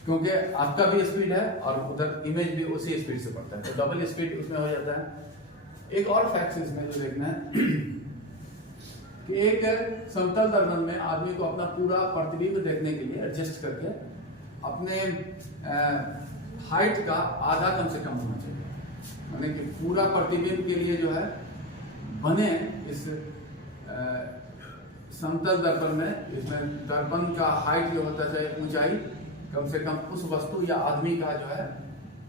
क्योंकि आपका भी स्पीड है और उधर इमेज भी उसी स्पीड से पड़ता है, तो डबल स्पीड उसमें हो जाता है। एक और फैक्ट इसमें जो देखना है कि एक समतल दर्पण में आदमी को अपना पूरा प्रतिबिंब देखने के लिए एडजस्ट करके अपने हाइट का आधा कम से कम होना चाहिए, यानी कि पूरा प्रतिबिंब के लिए जो है बने इस समतल दर्पण में, इसमें दर्पण का हाइट जो होता है ऊंचाई कम से कम उस वस्तु या आदमी का जो है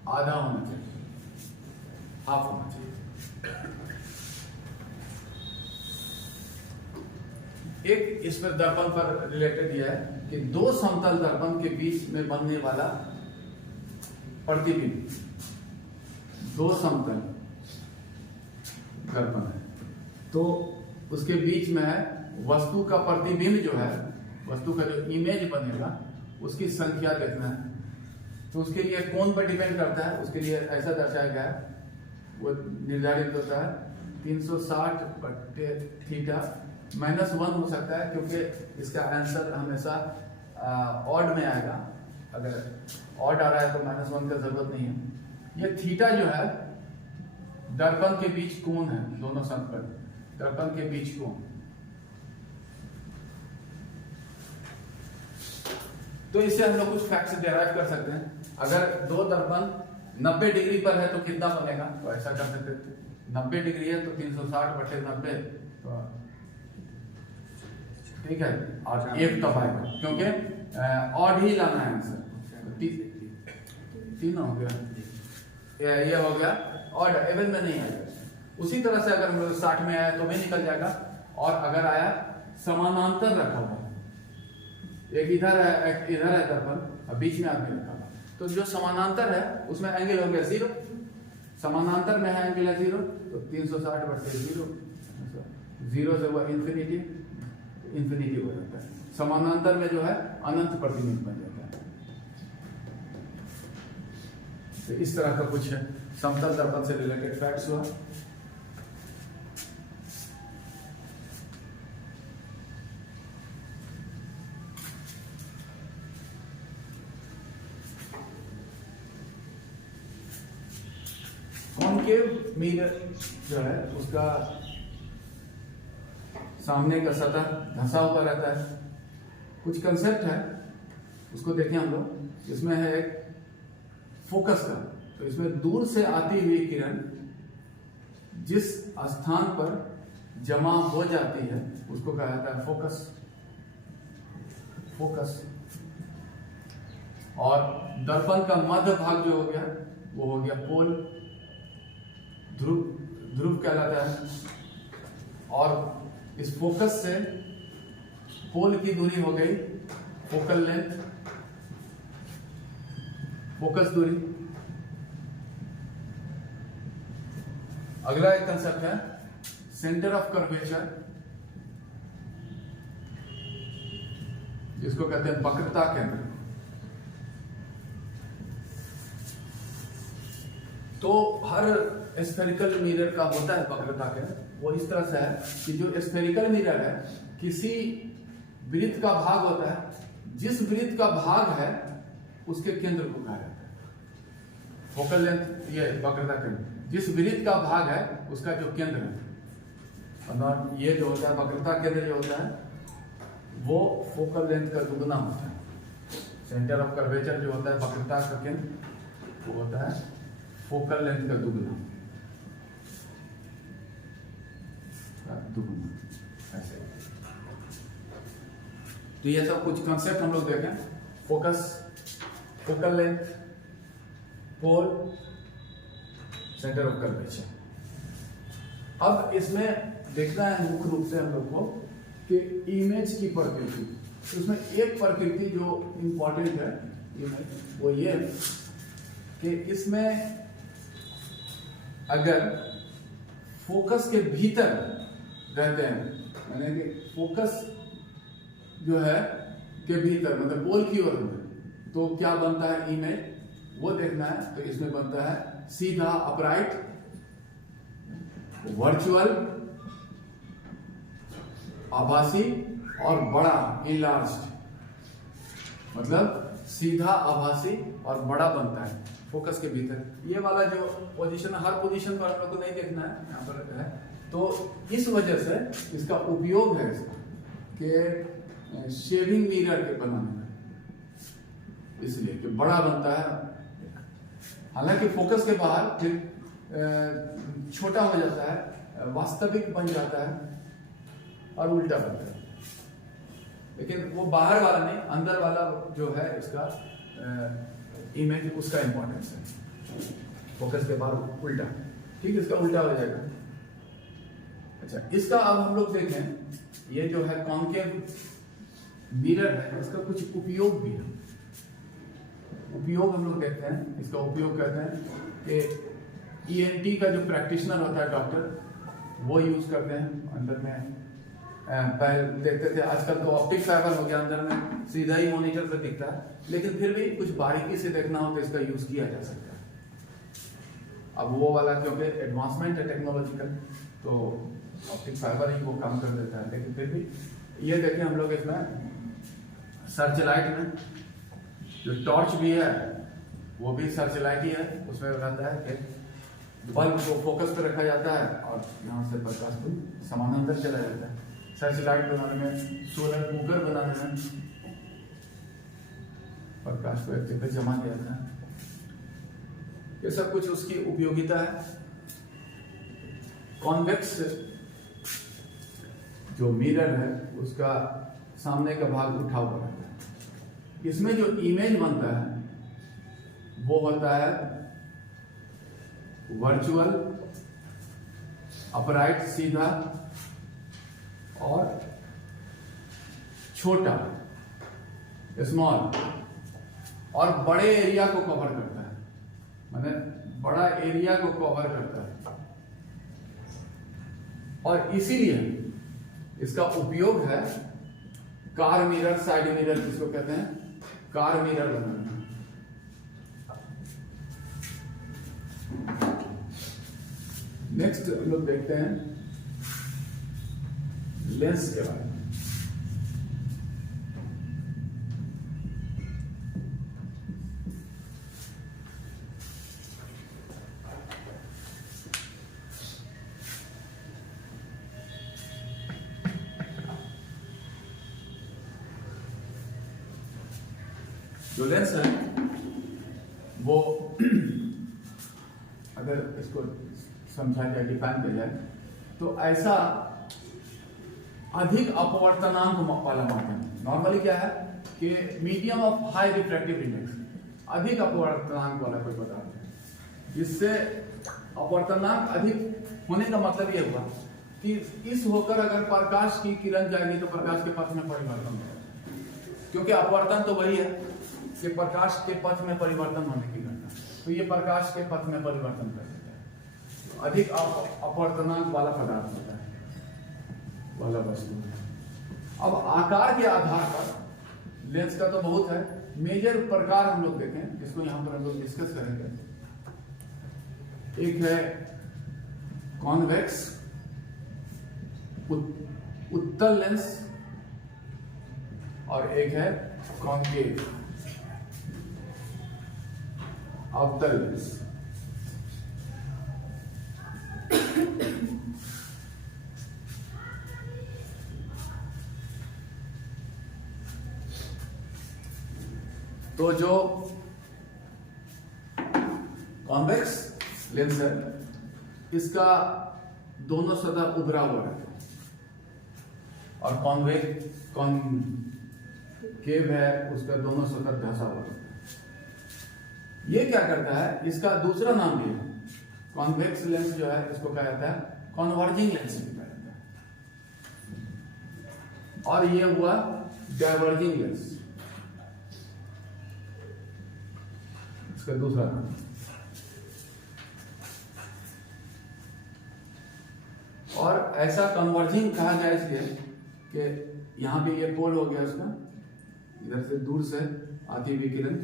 आधा होना चाहिए, हाफ होना चाहिए। एक इस पर दर्पण पर रिलेटेड यह है कि दो समतल दर्पण के बीच में बनने वाला प्रतिबिंब, दो समतल दर्पण है तो उसके बीच में है वस्तु का प्रतिबिंब जो है, वस्तु का जो इमेज बनेगा उसकी संख्या देखना है। तो उसके लिए कौन पर डिपेंड करता है, उसके लिए ऐसा दर्शाया गया है, वो निर्धारित होता है 360 थीटा -1 हो सकता है, क्योंकि इसका आंसर हमेशा ऑड में आएगा। अगर ऑड आ रहा है तो -1 का जरूरत नहीं है। ये थीटा जो है दर्पण के बीच कोण है, दोनों समतल दर्पण के बीच कोण। तो इससे हम लोग कुछ फैक्ट्स डेराइव कर सकते हैं। अगर दो दर्पण 90 डिग्री पर है तो कितना बनेगा, तो ऐसा कर सकते हैं 90 डिग्री है तो 360/90, तो ठीक है, और एक तब आएगा क्योंकि ऑड ही लाना है आंसर। 3 हो गया, ये हो गया ऑड, एवन में नहीं आएगा। उसी तरह से अगर 60 में आया तो भी निकल जाएगा, और अगर आया समानांतर रखा हुआ, एक इधर है एक इधर है दर्पण और बीच में आदमी रखा हुआ, तो जो समानांतर है उसमें एंगल हो गया 0, समानांतर में है एंगल है 0, तो 360/0, 0 से हुआ इन्फिनिटी, इन्फिनिटी हो जाता है। समानांतर में जो है अनंत प्रतिबिंब बन जाता है। तो इस तरह का कुछ समतल दर्पण से रिलेटेड फैक्ट्स हुआ। कॉनकेव मिरर जो है उसका सामने का सतह धंसा हुआ रहता है। कुछ कंसेप्ट है उसको देखें हम लोग। इसमें है एक फोकस का, तो इसमें दूर से आती हुई किरण जिस स्थान पर जमा हो जाती है उसको कहा जाता है फोकस। फोकस और दर्पण का मध्य भाग जो हो गया वो हो गया पोल, ध्रुव, ध्रुव कहलाता है। और इस फोकस से पोल की दूरी हो गई फोकल लेंथ, फोकस दूरी। अगला एक कंसेप्ट है सेंटर ऑफ कर्वेचर, जिसको कहते हैं वक्रता केंद्र। तो हर स्फेरिकल मिरर का होता है वक्रता केंद्र। वो इस तरह से है कि जो स्फेरिकल मिरर है किसी वृत्त का भाग होता है, जिस वृत्त का भाग है उसके केंद्र को कहा जाता है फोकल लेंथ। ये वक्रता केंद्र जिस वृत्त का भाग है उसका जो केंद्र है, और ये जो होता है वक्रता केंद्र जो होता है वो फोकल लेंथ का दुगना होता है। सेंटर ऑफ कर्वेचर जो होता है वक्रता का केंद्र वो होता है फोकल लेंथ का दुगना। ऐसे तो ये सब कुछ कंसेप्ट हम लोग देखें। Focus, focal length, pole, centre of curvature. अब इसमें देखना है मुख्य रूप से हम लोग को कि इमेज की प्रकृति। तो उसमें एक प्रकृति जो इंपॉर्टेंट है इमेज, वो ये कि इसमें अगर फोकस के भीतर रहते हैं, यानी कि फोकस जो है के भीतर मतलब पोल की ओर में, तो क्या बनता है इमेज वो देखना है। तो इसमें बनता है सीधा अपराइट, वर्चुअल, आभासी और बड़ा इनलार्ज्ड। मतलब सीधा, आभासी और बड़ा बनता है फोकस के भीतर। ये वाला जो पोजीशन है, हर पोजीशन पर हम लोग को नहीं देखना है, यहाँ पर है। तो इस वजह से इसका उपयोग है इसका कि शेविंग मिरर के बनाने में, इसलिए कि बड़ा बनता है। हालांकि फोकस के बाहर फिर छोटा हो जाता है, वास्तविक बन जाता है और उल्टा बनता है। लेकिन वो बाहर वाला नहीं, अंदर वाला जो है इसका इमेज, उसका इंपॉर्टेंस है। फोकस के बाहर उल्टा, ठीक है, इसका उल्टा हो जाएगा। अच्छा, इसका अब हम लोग देखें, ये जो है कॉन्केव मिरर है, इसका कुछ उपयोग भी है। उपयोग हम लोग देखते हैं, इसका उपयोग करते हैं कि ENT का जो प्रैक्टिशनर होता है डॉक्टर, वो यूज करते हैं अंदर में। पहले देखते थे, आजकल तो ऑप्टिक फाइबर हो गया, अंदर में सीधा ही मॉनिटर पे दिखता है, लेकिन फिर भी कुछ बारीकी से देखना हो तो इसका यूज किया जा सकता है। अब वो वाला क्योंकि एडवांसमेंट है टेक्नोलॉजिकल, तो ऑप्टिक फाइबर ही वो काम कर देता है। लेकिन फिर भी ये देखें हम लोग इसमें सर्च लाइट में जो टॉर्च भी है वो भी सर्च लाइट ही है। उसमें रहता है कि बल्ब को फोकस पे रखा जाता है और यहाँ से प्रकाश को समानांतर चला जाता है। सर्च लाइट बनाने में, सोलर कुकर बनाने में प्रकाश को एक जगह जमा किया जाता है। ये सब कुछ उसकी उपयोगिता है। कॉन्वेक्स जो मिरर है उसका सामने का भाग उठा हुआ रहता है। इसमें जो इमेज बनता है वो होता है वर्चुअल, अपराइट सीधा और छोटा स्मॉल, और बड़े एरिया को कवर करता है, माने बड़ा एरिया को कवर करता है। और इसीलिए इसका उपयोग है कार मिरर, साइड मिरर जिसको कहते हैं, कार मिरर बनाना। नेक्स्ट हम लोग देखते हैं लेंस के बारे में। जो लेंस है वो अगर इसको समझा जाए, डिफाइन किया जाए, तो ऐसा अधिक अपवर्तनांक वाला माध्यम। नॉर्मली क्या है कि medium of high refractive index, अधिक अपवर्तनांक वाला कोई पदार्थ है, जिससे अपवर्तनांक अधिक होने का मतलब यह हुआ कि इस होकर अगर प्रकाश की किरण जाएगी तो प्रकाश के पथ में परिवर्तन होगा, क्योंकि अपवर्तन तो वही है कि प्रकाश के पथ में परिवर्तन होने की घटना, तो ये प्रकाश के पथ में परिवर्तन कर देता है, अधिक अपवर्तनांक वाला पदार्थ होता है, वाला वस्तु है। अब आकार के आधार पर लेंस का तो बहुत है, मेजर प्रकार हम लोग देखें जिसको यहां पर हम लोग डिस्कस करेंगे। एक है कॉन्वेक्स उत्तल लेंस और एक है कॉन्केव अवतल लेंस। तो जो कॉन्वेक्स लेंस है इसका दोनों सतह उभरा हुआ रहता है, और कॉन्केव है उसका दोनों सतह धंसा हुआ रहता है। ये क्या करता है, इसका दूसरा नाम भी है कॉन्वेक्स लेंस, जो है इसको कहा जाता है कन्वर्जिंग लेंस भी कहा जाता है, और ये हुआ डाइवर्जिंग लेंस, इसका दूसरा नाम। और ऐसा कन्वर्जिंग कहा जाए इसलिए कि यहां भी ये पोल हो गया उसका, इधर से दूर से आती हुई किरण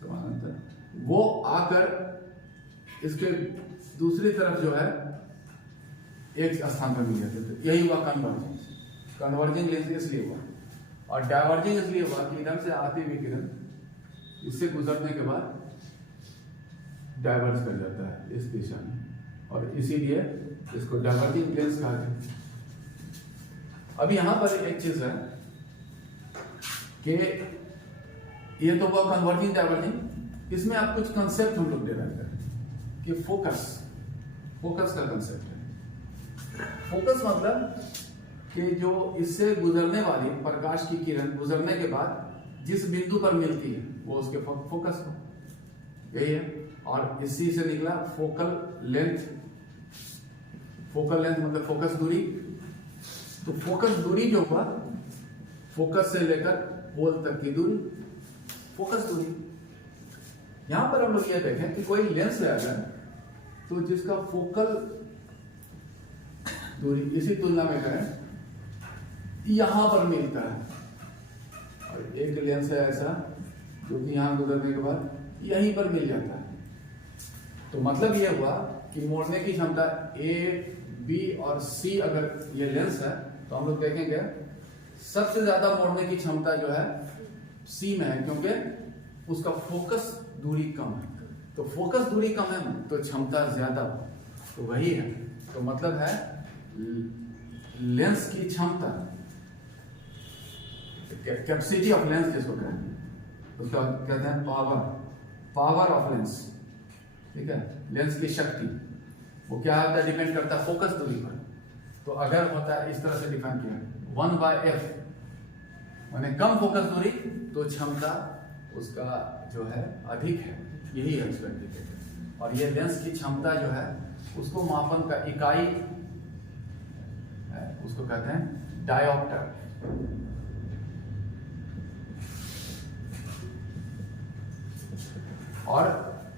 समानांतर वो आकर इसके दूसरी तरफ जो है एक स्थान पर मिल जाते थे, यही हुआ कन्वर्जिंग। कन्वर्जिंग लेंस इसलिए हुआ, और डाइवर्जिंग इसलिए हुआ कि इधर से आती हुई किरण इससे गुजरने के बाद डाइवर्ज कर जाता है इस दिशा में, और इसीलिए इसको डाइवर्जिंग लेंस कहा जाता है। अब यहां पर एक चीज है कि ये तो हुआ कन्वर्जिंग डाइवर्जिंग, इसमें आप कुछ कंसेप्ट हम लोग डिराइव करें कि फोकस का कंसेप्ट है। फोकस मतलब कि जो इससे गुजरने वाली प्रकाश की किरण गुजरने के बाद जिस बिंदु पर मिलती है वो उसके फोकस को, यही है। और इसी से निकला फोकल लेंथ। फोकल लेंथ मतलब फोकस दूरी। तो फोकस दूरी जो हुआ, फोकस से लेकर पोल तक की दूरी, फोकस दूरी। यहां पर हम लोग ये देखें कि कोई लेंस है अगर, तो जिसका फोकल दूरी इसी तुलना में करें यहां पर मिलता है, और एक लेंस है ऐसा जो कि यहां गुजरने के बाद यहीं पर मिल जाता है। तो मतलब ये हुआ कि मोड़ने की क्षमता ए, बी और सी, अगर ये लेंस है तो हम लोग देखेंगे सबसे ज्यादा मोड़ने की क्षमता जो है सी में है, क्योंकि उसका फोकस दूरी कम है। तो फोकस दूरी कम है तो क्षमता ज्यादा, तो वही है। तो मतलब है लेंस की क्षमता, कैपेसिटी ऑफ लेंस जिसको कहते हैं, उसका कहते हैं पावर ऑफ लेंस। ठीक है, लेंस की शक्ति वो क्या होता है, डिपेंड करता है फोकस दूरी पर। तो अगर होता है इस तरह से डिफाइन किया 1/f, माने कम फोकस दूरी तो क्षमता उसका जो है अधिक है, यही है उसका इंडिकेटर। और ये लेंस की क्षमता जो है उसको मापन का इकाई है, उसको कहते हैं डायोप्टर। और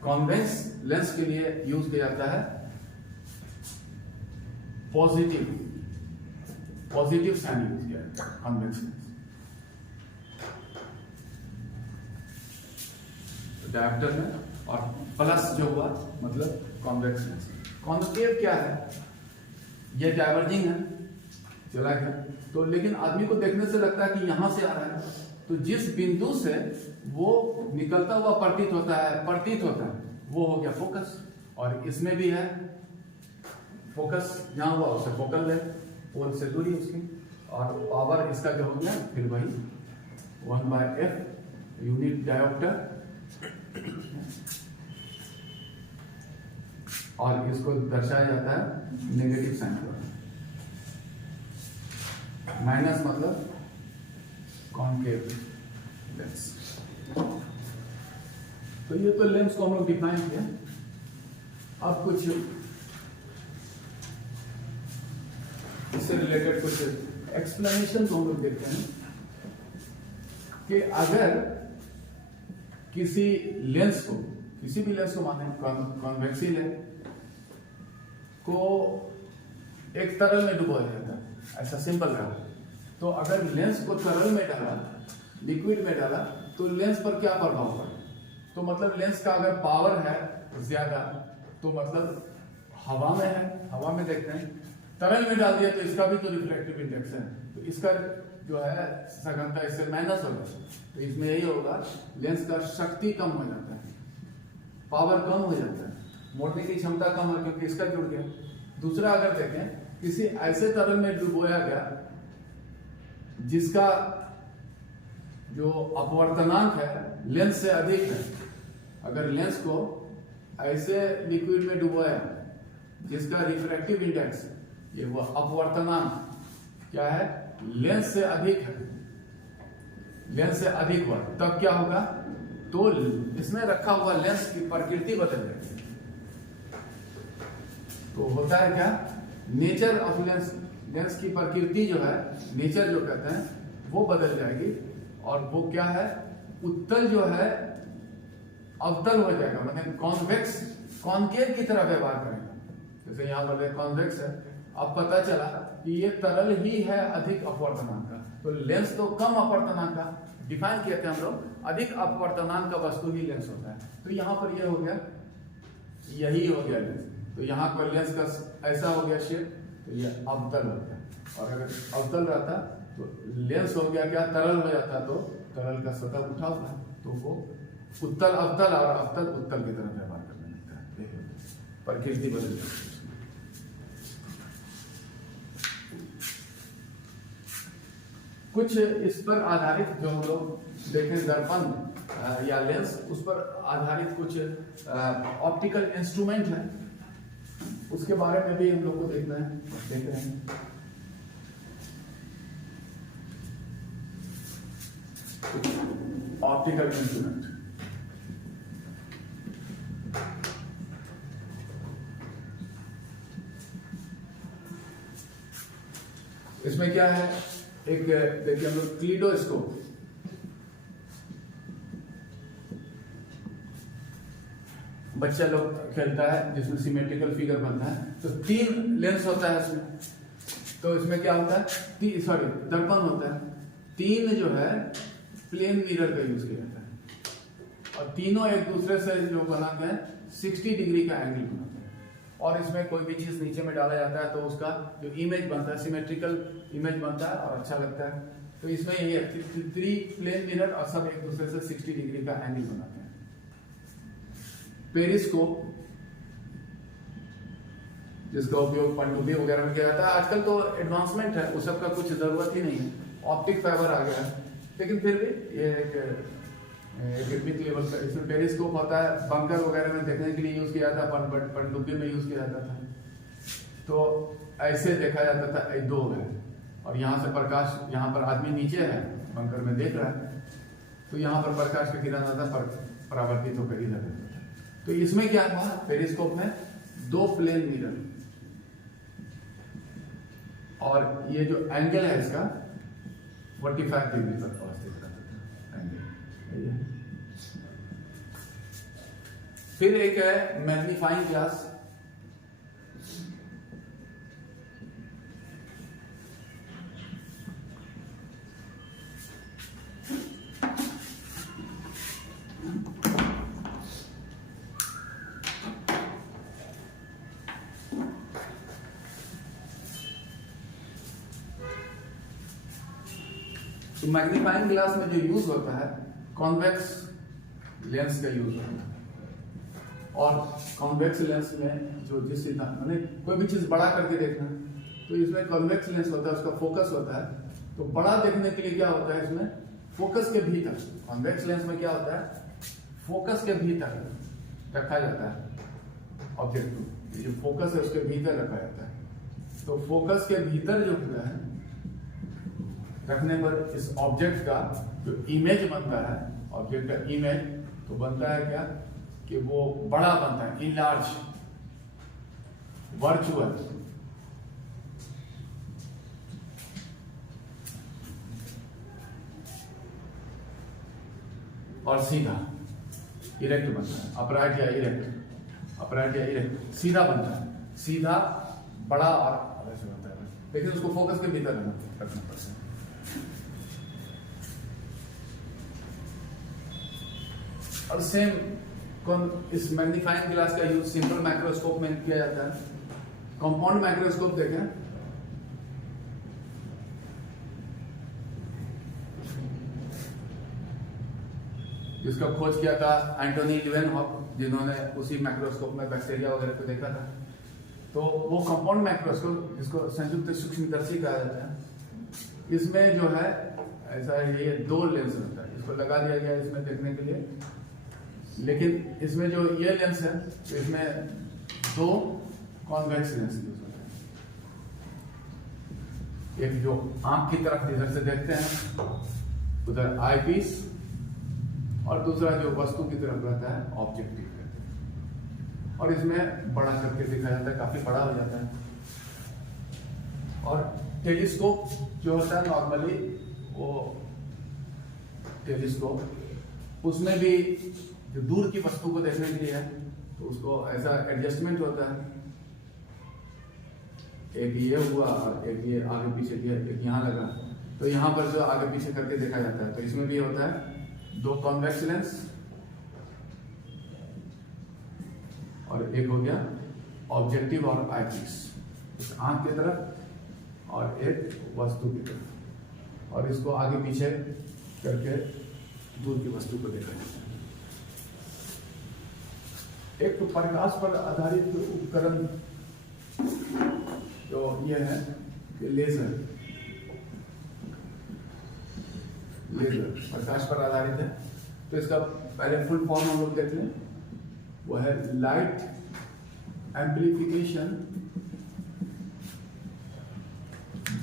कॉन्वेक्स लेंस के लिए यूज किया जाता है पॉजिटिव साइन यूज किया जाता है कॉन्वेक्स लेंस। डायोप्टर में, और प्लस जो हुआ मतलब कॉन्वेक्स लेंस। कॉन्केव क्या है, ये डाइवर्जिंग है, चला गया तो, लेकिन आदमी को देखने से लगता है कि यहां से आ रहा है, तो जिस बिंदु से वो निकलता हुआ प्रतीत होता है वो हो गया फोकस। और इसमें भी है फोकस, जहां हुआ उसे फोकल है, पोल से दूरी उसकी, और पावर इसका जो हो गया फिर वही 1/f यूनिट डायोप्टर, और इसको दर्शाया जाता है नेगेटिव साइन द्वारा। माइनस मतलब कॉन्केव लेंस। तो ये तो लेंस को हम लोग डिफाइन किया। अब कुछ इससे रिलेटेड कुछ एक्सप्लेनेशन को हम लोग देखते हैं कि अगर किसी लेंस को, किसी भी लेंस को माने कॉन्वेक्सी लेंस को एक तरल में डुबोया जाता है, ऐसा सिंपल रहा, तो अगर लेंस को तरल में डाला, लिक्विड में डाला, तो लेंस पर क्या प्रभाव पड़ा? तो मतलब लेंस का अगर पावर है ज्यादा, तो मतलब हवा में है, हवा में देखते हैं, तरल में डाल दिया तो इसका भी तो रिफ्लेक्टिव इंडेक्स है, तो इसका जो है सघनता इससे माइनस होगा, तो इसमें यही होगा, लेंस का शक्ति कम हो जाता है, पावर कम हो जाता है, मोड़ने की क्षमता कम है क्योंकि इसका जुड़ गया। दूसरा अगर देखें, किसी ऐसे तरल में डुबोया गया जिसका जो अपवर्तनांक है लेंस से अधिक है, अगर लेंस को ऐसे लिक्विड में डुबोया जिसका रिफ्रैक्टिव इंडेक्स, ये वो अपवर्तनांक क्या है, लेंस से अधिक है, लेंस से अधिक हुआ, तब क्या होगा, तो इसमें रखा हुआ लेंस की प्रकृति बदल जाएगी। तो होता है क्या, नेचर ऑफ लेंस, लेंस की प्रकृति जो है, नेचर जो कहते हैं वो बदल जाएगी, और वो क्या है, उत्तल जो है अवतल हो जाएगा, मतलब कॉन्वेक्स कॉन्केव की तरह व्यवहार करेगा। जैसे यहाँ पर कॉन्वेक्स है, अब पता चला कि ये तरल ही है अधिक अपवर्तनांक का, तो लेंस तो कम अपवर्तनांक का डिफाइन किया था हम लोग, अधिक अपवर्तनांक का वस्तु ही लेंस होता है। तो यहाँ पर ये हो गया, यही हो गया लेंस, तो यहाँ पर लेंस का ऐसा हो गया शेप, तो ये अवतल हो गया, और अगर अवतल रहता तो लेंस हो गया क्या, तरल हो जाता, तो तरल का सतह उठा हुआ है, तो वो उत्तल अवतल और अवतल उत्तल की तरह व्यवहार करने लगता है, प्रकृति बदल जाती है। कुछ इस पर आधारित जो हम लोग देखें, दर्पण या लेंस, उस पर आधारित कुछ ऑप्टिकल इंस्ट्रूमेंट है, उसके बारे में भी हम लोग को देखना है, देख रहे हैं। ऑप्टिकल इंस्ट्रूमेंट, इसमें क्या है, एक देखिए हम लोग क्लीडोस्कोप, बच्चा लोग खेलता है जिसमें सिमेट्रिकल फिगर बनता है, तो 3 लेंस होता है इसमें, तो इसमें क्या होता है, सॉरी दर्पण होता है, 3 जो है प्लेन मिरर का यूज किया जाता है, और तीनों एक दूसरे से जो बनाते हैं 60 डिग्री का एंगल बनाते हैं, और इसमें कोई भी चीज नीचे में डाला जाता है तो उसका जो इमेज बनता है, सिमेट्रिकल इमेज बनता है और अच्छा लगता है। तो इसमें ये 3 प्लेन मिरर और सब एक दूसरे से 60 डिग्री का एंगल बनाते हैं। पेरिस्कोप, जिसका उपयोग पनडुब्बी वगैरह में किया जाता है, आजकल तो एडवांसमेंट है, उस सब का कुछ जरूरत ही नहीं है, ऑप्टिक फाइबर आ गया है, लेकिन फिर भी ये एक गिरमिट लेवल का इसमें पेरिस्कोप होता है, बंकर वगैरह में देखने के लिए यूज किया जाता है, पनडुब्बी में यूज किया जाता था। तो ऐसे देखा जाता था, 2 है, और यहाँ से प्रकाश, यहाँ पर आदमी नीचे है बंकर में देख रहा है, तो यहाँ पर प्रकाश का किरण आता है, परावर्तित होकर इधर रहता है। तो इसमें क्या हुआ, पेरिस्कोप में 2 प्लेन मिरर, और ये जो एंगल है इसका 45 डिग्री पर अवस्थित रहता है एंगल। फिर एक है मैग्नीफाइंग ग्लास, तो मैग्नीफाइंग ग्लास में जो यूज होता है कॉन्वेक्स लेंस का यूज होता है, और कॉन्वेक्स लेंस में जो जिस मैंने कोई भी चीज बड़ा करके देखना तो इसमें कॉन्वेक्स लेंस होता है, उसका फोकस होता है। तो बड़ा देखने के लिए क्या होता है, इसमें फोकस के भीतर, कॉन्वेक्स लेंस में क्या होता है, फोकस के भीतर रखा जाता है ऑब्जेक्ट को, जो फोकस है उसके भीतर रखा जाता है। तो फोकस के भीतर जो होता है रखने पर इस ऑब्जेक्ट का जो इमेज बनता है, ऑब्जेक्ट का इमेज तो बनता है क्या कि वो बड़ा बनता है, इनलार्ज, वर्चुअल। और सीधा इरेक्ट बनता है, अपराइट या इरेक्ट, अपराइट या इरेक्ट, सीधा बनता है, सीधा बड़ा और ऐसे बनता है, लेकिन उसको फोकस के भीतर रखना पड़ता है। और सेम इस मैग्नीफाइंग ग्लास का यूज सिंपल माइक्रोस्कोप में किया जाता है। कंपाउंड माइक्रोस्कोप देखें, जिसका खोज किया था एंटोनी ल्यूवेनहॉक, जिन्होंने उसी माइक्रोस्कोप में बैक्टीरिया वगैरह को देखा था। तो वो कंपाउंड माइक्रोस्कोप, जिसको संयुक्त सूक्ष्मदर्शी कहा जाता है, इसमें जो है ऐसा ये दो लेंस होता है, इसको लगा दिया गया इसमें देखने के लिए। लेकिन इसमें जो ये लेंस है तो इसमें दो कॉन्वेक्स लेंस यूज होते हैं, एक जो आंख की तरफ इधर से देखते हैं उधर आई पीस, और दूसरा जो वस्तु की तरफ रहता है ऑब्जेक्टिव कहते हैं, और इसमें बड़ा करके दिखाया जाता है, काफी बड़ा हो जाता है। और टेलीस्कोप जो होता है नॉर्मली, वो टेलीस्कोप उसमें भी जो दूर की वस्तु को देखने के लिए है तो उसको ऐसा एडजस्टमेंट होता है, एक ये हुआ और एक ये आगे पीछे किया, एक यहाँ लगा, तो यहाँ पर जो आगे पीछे करके देखा जाता है। तो इसमें भी होता है दो कॉन्वेक्स लेंस और एक हो गया ऑब्जेक्टिव और आई पीस, इस आंख की तरफ और एक वस्तु की तरफ, और इसको आगे पीछे करके दूर की वस्तु को देखा जाता है। एक तो प्रकाश पर आधारित उपकरण जो ये है लेजर, लेजर प्रकाश पर आधारित है। तो इसका पहले फुल फॉर्म हम लोग देख लें, वो है light amplification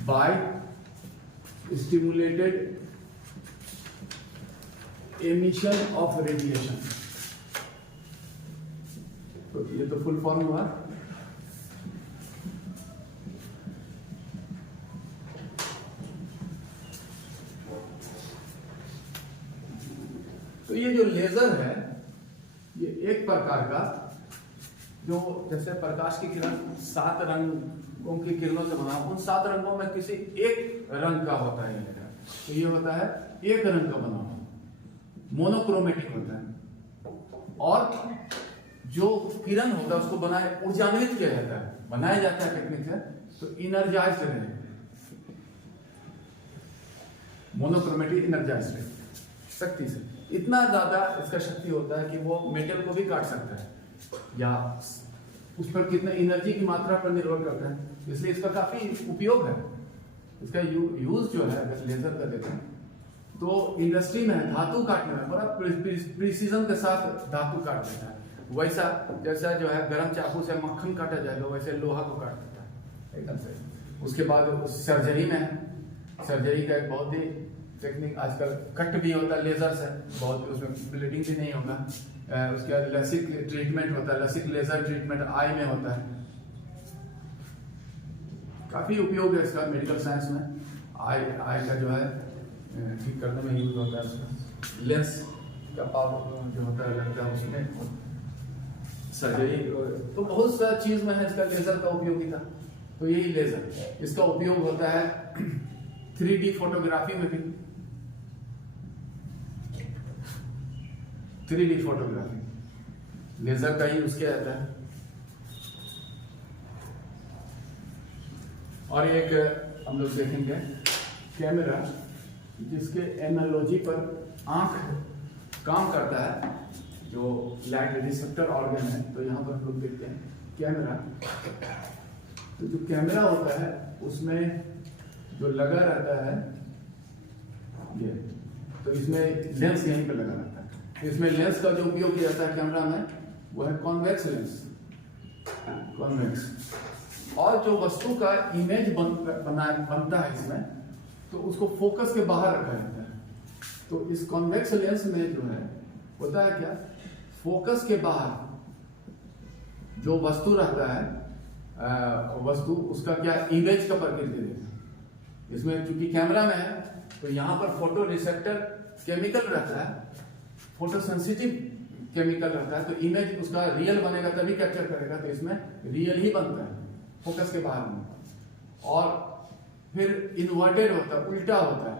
by stimulated emission of radiation. तो ये तो फुल फॉर्म हुआ। तो ये जो लेजर है ये एक प्रकार का, जो जैसे प्रकाश की किरण 7 रंगों की किरणों से बना, उन 7 रंगों में किसी एक रंग का होता है ये लेजर। तो ये होता है एक रंग का बना हुआ, मोनोक्रोमेटिक होता है। और जो किरण होता है उसको ऊर्जान्वित किया जाता है, बनाया जाता है टेक्निक से, तो इनर्जाइज्ड रहे, मोनोक्रोमेटिक इनर्जाइज्ड रहे, शक्ति से इतना ज्यादा इसका शक्ति होता है कि वो मेटल को भी काट सकता है, या उस पर कितने एनर्जी की मात्रा पर निर्भर करता है। इसलिए इसका काफी उपयोग है। इसका यूज जो है अगर लेजर का देखें तो इंडस्ट्री में धातु काटने में बड़ा प्रिसीजन के साथ धातु काट देता है। वैसा जैसा जो है गर्म चाकू से मक्खन काटा जाएगा, वैसे लोहा को काट देता है एकदम से। उसके बाद सर्जरी में, सर्जरी का एक बहुत ही टेक्निक आजकल कट भी होता है लेजर से, बहुत उसमें ब्लीडिंग भी नहीं होगा। उसके बाद लसिक ट्रीटमेंट होता है, लसिक लेजर ट्रीटमेंट आई में होता है। काफी उपयोग है इसका मेडिकल साइंस में। आई का जो है ठीक करने में यूज होता है उसका। लेंस का पावर जो होता है लगता है उसमें, सर्जरी, तो बहुत सा चीज में है इसका लेजर का उपयोगिता। तो यही लेजर, इसका उपयोग होता है 3D फोटोग्राफी में भी। 3D फोटोग्राफी लेजर का यूज किया जाता है। और एक हम लोग देखेंगे कैमरा, जिसके एनालॉजी पर आंख काम करता है, जो लाइट रिसेप्टर ऑर्गन है। तो यहाँ पर हम लोग देखते हैं कैमरा। तो जो कैमरा होता है उसमें जो लगा रहता है ये, तो इसमें लेंस यहीं पे लगा रहता है। इसमें लेंस का जो उपयोग किया जाता है कैमरा में वो है कॉन्वेक्स लेंस, कॉन्वेक्स। और जो वस्तु का इमेज बनता है इसमें, तो उसको फोकस के बाहर रखा जाता है। तो इस कॉन्वेक्स लेंस में जो है होता है क्या, फोकस के बाहर जो वस्तु रहता है, वस्तु उसका क्या इमेज का प्रकृति देता है। इसमें चूंकि कैमरा में है तो यहाँ पर फोटो रिसेप्टर केमिकल रहता है, फोटो सेंसिटिव केमिकल रहता है, तो इमेज उसका रियल बनेगा तभी कैप्चर करेगा। तो इसमें रियल ही बनता है फोकस के बाहर में। और फिर इन्वर्टेड होता है, उल्टा होता है,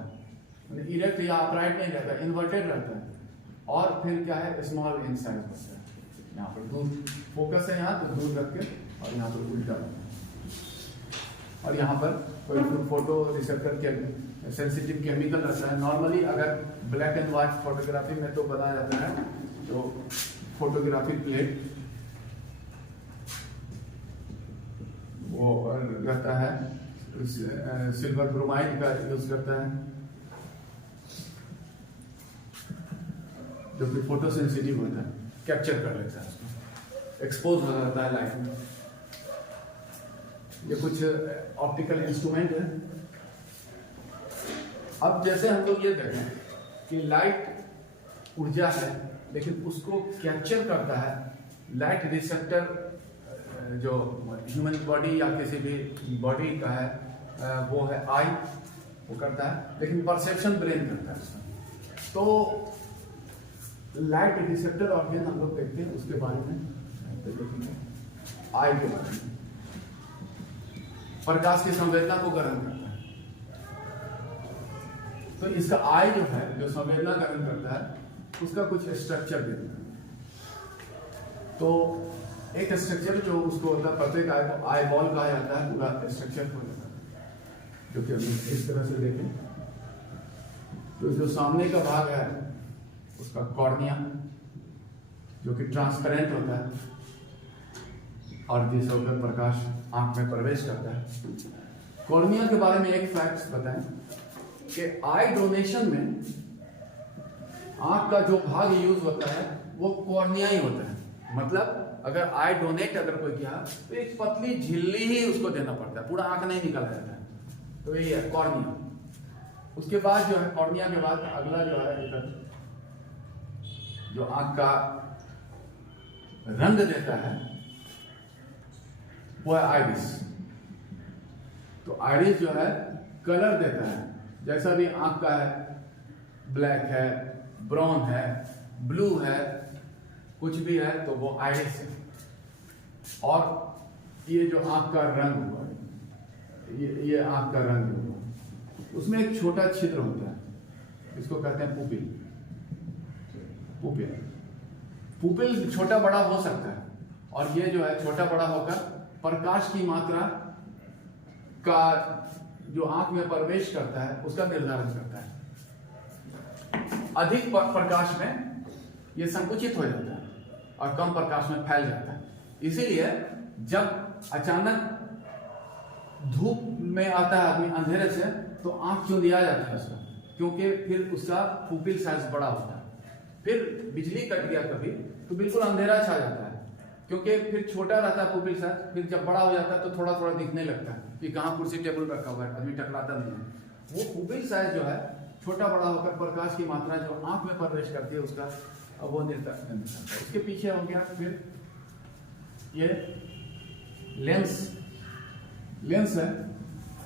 इरेक्ट या अपराइट नहीं रहता, इन्वर्टेड रहता है। और फिर क्या है, स्मॉल इन साइज होता है। यहाँ पर दूर फोकस है, यहाँ तो दूर रख के, और यहाँ पर उल्टा होता है। और यहाँ पर कोई फोटो रिसेप्टर के सेंसिटिव केमिकल रहता है। नॉर्मली अगर ब्लैक एंड व्हाइट फोटोग्राफी में तो बनाया जाता है जो फोटोग्राफी प्लेट वो रहता है, सिल्वर ब्रोमाइड का यूज करता है, जो कि फोटो सेंसिटिव होता है, कैप्चर कर लेता है, उसमें एक्सपोज हो जाता है लाइट में। ये कुछ ऑप्टिकल इंस्ट्रूमेंट है। अब जैसे हम लोग ये देखें कि लाइट ऊर्जा है, लेकिन उसको कैप्चर करता है लाइट रिसेप्टर, जो ह्यूमन बॉडी या किसी भी बॉडी का है, वो है आई, वो करता है, लेकिन परसेप्शन ब्रेन करता है उसमें। तो लाइट रिसेप्टर ऑर्गन हम लोग देखते हैं, उसके बारे में देखेंगे। आई के बारे में प्रकाश की संवेदना को ग्रहण करता है। तो इसका आई जो है, जो संवेदना ग्रहण करता है, उसका कुछ स्ट्रक्चर देता है। तो एक स्ट्रक्चर जो उसको होता है, प्रत्येक आई को आई बॉल कहा जाता है, पूरा स्ट्रक्चर हो जाता है, जो कि हम इस तरह से देखें। तो जो सामने का भाग है उसका कॉर्निया, जो कि ट्रांसपेरेंट होता है और जिस होकर प्रकाश आंख में प्रवेश करता है। कॉर्निया के बारे में एक फैक्ट बताएं कि आई डोनेशन में आंख का जो भाग यूज होता है वो कॉर्निया ही होता है। मतलब अगर आई डोनेट अगर कोई किया तो एक पतली झिल्ली ही उसको देना पड़ता है, पूरा आंख नहीं निकाला जाता है। तो यही है कॉर्निया। उसके बाद जो है, कॉर्निया के बाद अगला जो है इधर जो आंख का रंग देता है वो है आइरिस। तो आइरिस जो है कलर देता है, जैसा भी आंख का है, ब्लैक है, ब्राउन है, ब्लू है, कुछ भी है तो वो आइरिस है। और ये जो आंख का रंग हुआ, ये आंख का रंग हुआ, उसमें एक छोटा छिद्र होता है, इसको कहते हैं पुपिल। पुपिल पुपिल छोटा बड़ा हो सकता है, और ये जो है छोटा बड़ा होकर प्रकाश की मात्रा का जो आंख में प्रवेश करता है उसका निर्धारण करता है। अधिक प्रकाश में ये संकुचित हो जाता है और कम प्रकाश में फैल जाता है। इसीलिए जब अचानक धूप में आता है आदमी अंधेरे से, तो आंख क्यों दिया जाता है उसका, क्योंकि फिर उसका पुपिल साइज बड़ा होता है। फिर बिजली कट गया कभी तो बिल्कुल अंधेरा छा जाता है, क्योंकि फिर छोटा रहता है पुपिल साइज, फिर जब बड़ा हो जाता है तो थोड़ा थोड़ा दिखने लगता है कि कहाँ कुर्सी टेबल रखा हुआ है, आदमी टकराता नहीं है। वो पुपिल साइज जो है छोटा बड़ा होकर प्रकाश की मात्रा जो आंख में प्रवेश करती है उसका वो निर्धारण करता है। उसके पीछे हो गया फिर ये लेंस है,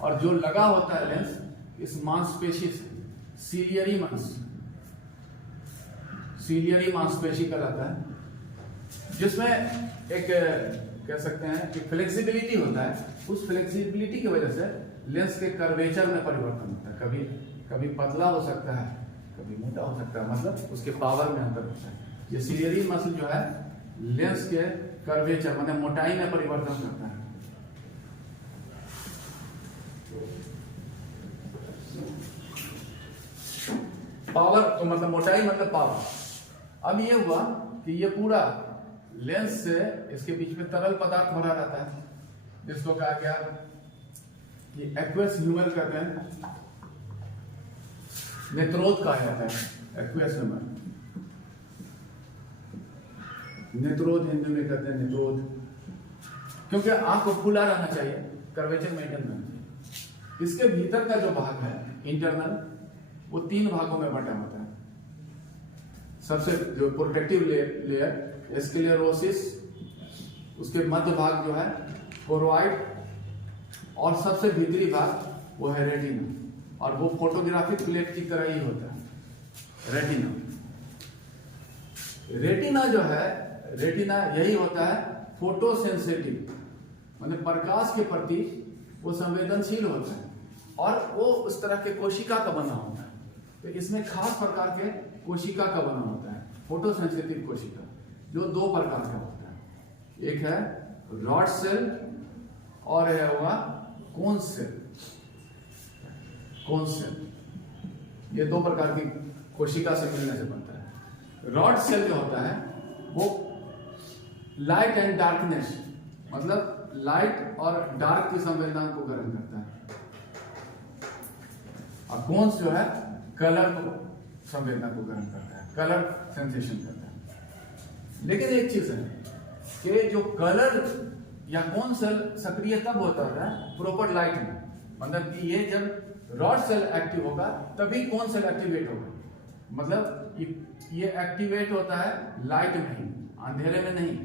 और जो लगा होता है लेंस इस मांसपेशी से, सीलियरी मांसपेशी कहलाता है, जिसमें एक कह सकते हैं कि फ्लेक्सिबिलिटी होता है। उस फ्लेक्सिबिलिटी की वजह से लेंस के कर्वेचर में परिवर्तन होता है, कभी कभी पतला हो सकता है, कभी मोटा हो सकता है, मतलब उसके पावर में अंतर होता है। ये सीलियरी मसल जो है लेंस के कर्वेचर मतलब मोटाई में परिवर्तन करता है। तो मतलब मोटाई मतलब पावर। अब ये हुआ कि ये पूरा लेंस से इसके बीच में तरल पदार्थ भरा रहता है, जिसको कहा गया कि एक्वस ह्यूमर कहते हैं, नेत्रोध कहा जाता है एक्वस ह्यूमर, नेत्रोध हिंदी में कहते हैं नेत्रोध, क्योंकि आंख को खुला रहना चाहिए, कर्वेचर मेंटेन करना चाहिए। इसके भीतर का जो भाग है इंटरनल, वो 3 भागों में बटा होता है। सबसे जो प्रोटेक्टिव लेयर स्क्लेरोसिस, उसके मध्य भाग जो है कोरोइड, और सबसे भीतरी भाग वो है रेटिना, और वो फोटोग्राफिक प्लेट की तरह ही होता है रेटिना। रेटिना जो है, रेटिना यही होता है फोटोसेंसिटिव, मतलब प्रकाश के प्रति वो संवेदनशील होता है, और वो उस तरह के कोशिका का बना होता है। तो इसमें खास प्रकार के कोशिका का बना होता है, फोटोसेंसिटिव कोशिका, जो 2 प्रकार का होता है। एक है रॉड सेल और है हुआ कोन सेल। कोन सेल ये 2 प्रकार की कोशिका से मिलने से बनता है। रॉड सेल जो होता है वो लाइट एंड डार्कनेस, मतलब लाइट और डार्क की संवेदना को ग्रहण करता है, और कोन्स जो है कलर को संवेदना को ग्रहण करता है, कलर सेंसेशन करता है। लेकिन एक चीज है कि जो कलर या कोन सेल सक्रिय तब होता है प्रॉपर लाइट में, मतलब कि ये जब रॉड सेल एक्टिव होगा तभी कोन सेल एक्टिवेट होगा, मतलब ये एक्टिवेट होता है लाइट में ही, अंधेरे में नहीं।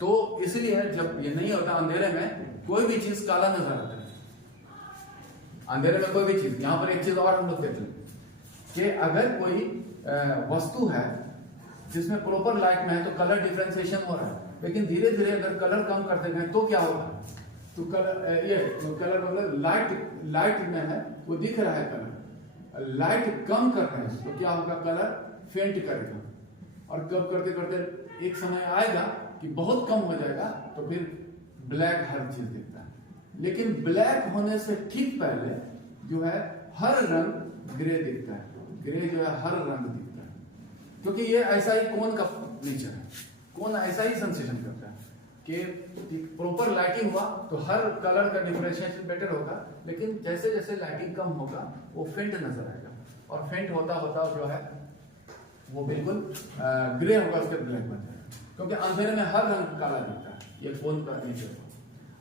तो इसलिए जब ये नहीं होता अंधेरे में, कोई भी चीज काला नजर आता है अंधेरे में, कोई भी चीज। यहां पर एक चीज और हम लोग देख लें कि अगर कोई वस्तु है जिसमें प्रॉपर लाइट में है तो कलर डिफरेंशिएशन हो रहा है, लेकिन धीरे धीरे अगर कलर कम करते गए तो क्या होगा, तो कलर मतलब लाइट में है वो दिख रहा है कलर, लाइट कम कर रहे हैं तो क्या होगा, कलर फेंट करेगा, और कब करते करते एक समय आएगा कि बहुत कम हो जाएगा, तो फिर ब्लैक हर चीज दिखता है। लेकिन ब्लैक होने से ठीक पहले जो है हर रंग ग्रे दिखता है, ग्रे जो है हर रंग दिखता है, क्योंकि ये ऐसा ही कोन का नेचर है, कोन ऐसा ही सेंसेशन करता है कि प्रॉपर लाइटिंग हुआ तो हर कलर का डिफरेंशिएशन बेटर होगा, लेकिन जैसे जैसे लाइटिंग कम होगा वो फेंट नजर आएगा, और फेंट होता होता जो है वो बिल्कुल ग्रे होगा, उसके ब्लैक बन जाएगा, क्योंकि अंधेरे में हर रंग काला दिखता है, ये कोन का नेचर।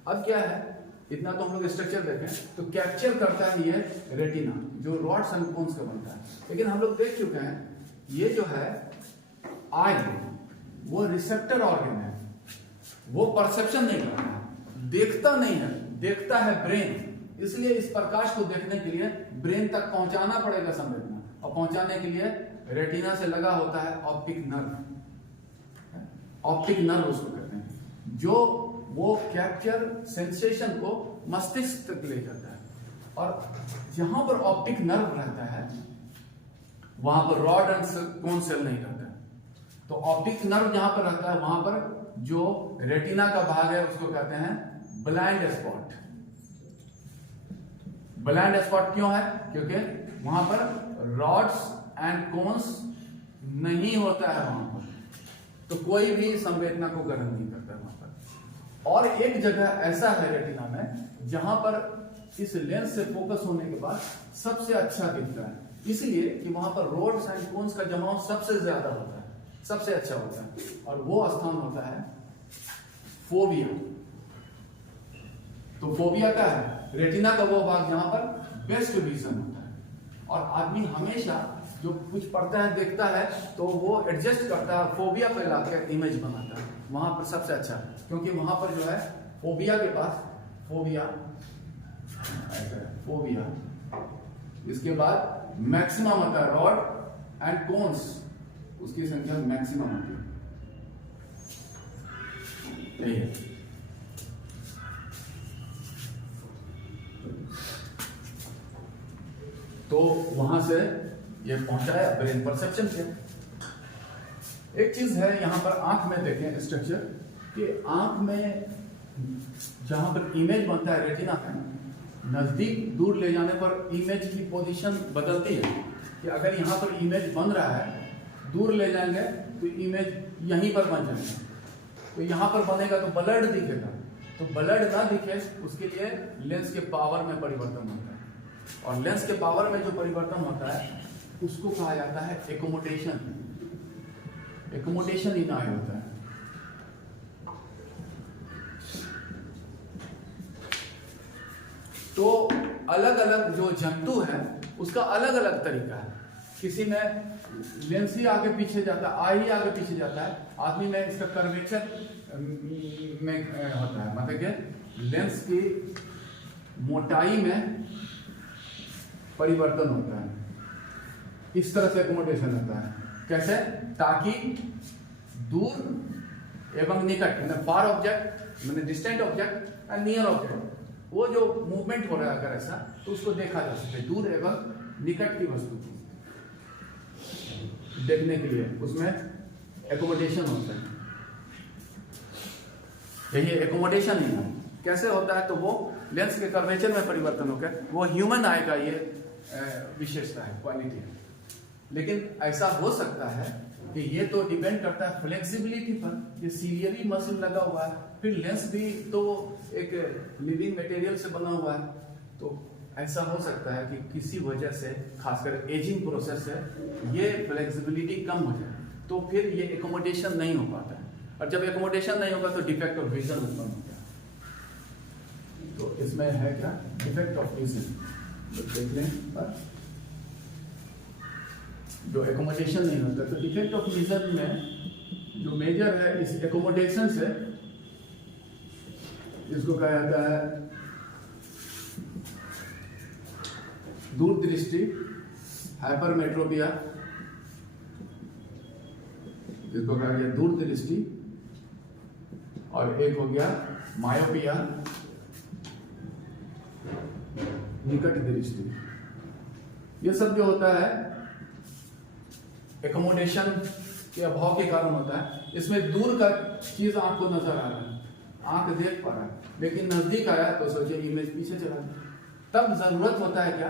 अब क्या है, इतना तो हम लोग स्ट्रक्चर देखें तो कैप्चर करता है ये रेटिना, जो रॉड्स एंड कोन्स का बनता है। लेकिन हम लोग देख चुके हैं ये जो है आई, वो रिसेप्टर ऑर्गन है, वो परसेप्शन नहीं करता है, देखता नहीं है, देखता है ब्रेन। इसलिए इस प्रकाश को देखने के लिए ब्रेन तक पहुंचाना पड़ेगा संवेदना, और पहुंचाने के लिए रेटिना से लगा होता है ऑप्टिक नर्व, ऑप्टिक नर्व उसको कहते हैं, जो वो कैप्चर सेंसेशन को मस्तिष्क तक ले जाता है। और जहां पर ऑप्टिक नर्व रहता है वहां पर रॉड एंड कोन सेल नहीं रहता है। तो ऑप्टिक नर्व जहां पर रहता है वहां पर जो रेटिना का भाग है उसको कहते हैं ब्लाइंड स्पॉट। ब्लाइंड स्पॉट क्यों है, क्योंकि वहां पर रॉड्स एंड कोन्स नहीं होता है वहां पर, तो कोई भी संवेदना को ग्रहण नहीं करता है वहां पर। और एक जगह ऐसा है रेटिना में जहां पर इस लेंस से फोकस होने के बाद सबसे अच्छा दिखता है, इसलिए कि वहां पर रॉड्स एंड कोन्स का जमाव सबसे ज्यादा होता है, सबसे अच्छा होता है, और वो स्थान होता है फोबिया। तो फोबिया क्या है, रेटिना का वो भाग जहां पर बेस्ट विजन होता है, और आदमी हमेशा जो कुछ पढ़ता है देखता है तो वो एडजस्ट करता है, फोबिया पे लाकर इमेज बनाता है, वहां पर सबसे अच्छा, क्योंकि वहां पर जो है फोबिया के पास फोबिया इसके बाद मैक्सिमम होता है, रॉड एंड कोन्स उसकी संख्या मैक्सिमम होती है। तो वहां से ये पहुंचाया ब्रेन परसेप्शन से। एक चीज है यहां पर आंख में देखें स्ट्रक्चर, कि आंख में जहां पर इमेज बनता है रेटिना में, नजदीक दूर ले जाने पर इमेज की पोजीशन बदलती है, कि कि अगर यहाँ पर इमेज बन रहा है, दूर ले जाएंगे तो इमेज यहीं पर बन जाएगा, तो यहाँ पर बनेगा तो ब्लर्ड दिखेगा। तो ब्लर्ड ना दिखे उसके लिए लेंस के पावर में परिवर्तन होता है, और लेंस के पावर में जो परिवर्तन होता है उसको कहा जाता है एकोमोडेशन। एकोमोडेशन इन आई होता है। तो अलग अलग जो जंतु है उसका अलग अलग तरीका है। किसी में लेंस ही आगे पीछे जाता है, आई ही आगे पीछे जाता है, आदमी में इसका कर्वेचर में होता है, मतलब कि लेंस की मोटाई में परिवर्तन होता है। इस तरह से एकोमोडेशन होता है। कैसे? ताकि दूर एवं निकट, मतलब फार ऑब्जेक्ट, मतलब distant object and near object, वो जो मूवमेंट हो रहा है अगर ऐसा, तो उसको देखा जा सके, दूर एवं निकट की वस्तु को देखने के लिए उसमें एकोमोडेशन होता है। यही एकोमोडेशन ही है। कैसे होता है? तो वो लेंस के कर्वेचर में परिवर्तन होकर, वो ह्यूमन आई का ये विशेषता है, क्वालिटी है। लेकिन ऐसा हो सकता है कि ये तो डिपेंड करता है फ्लेक्सिबिलिटी पर। ये सीरियली मशीन लगा हुआ है, फिर लेंस भी तो एक लिविंग मटेरियल से बना हुआ है, तो ऐसा हो सकता है कि किसी वजह से, खासकर एजिंग प्रोसेस से, ये फ्लेक्सिबिलिटी कम हो जाए, तो फिर ये एकोमोडेशन नहीं हो पाता है। और जब एकोमोडेशन नहीं होगा तो डिफेक्ट ऑफ विजन उत्पन्न होता है। तो इसमें है क्या? Defect of vision. तो देख लें, जो एकोमोडेशन नहीं होता, तो डिफेक्ट ऑफ विजन में जो मेजर है इस एकोमोडेशन से, इसको कहा जाता है दूरदृष्टि, हाइपरमेट्रोपिया, जिसको कहा गया दूरदृष्टि, और एक हो गया मायोपिया, निकट दृष्टि। ये सब जो होता है एकोमोडेशन के अभाव के कारण होता है। इसमें दूर का चीज आंख को नजर आ रहा है, आंख देख पा रहा है, लेकिन नजदीक आया तो सोचिए इमेज पीछे चला गया। तब जरूरत होता है क्या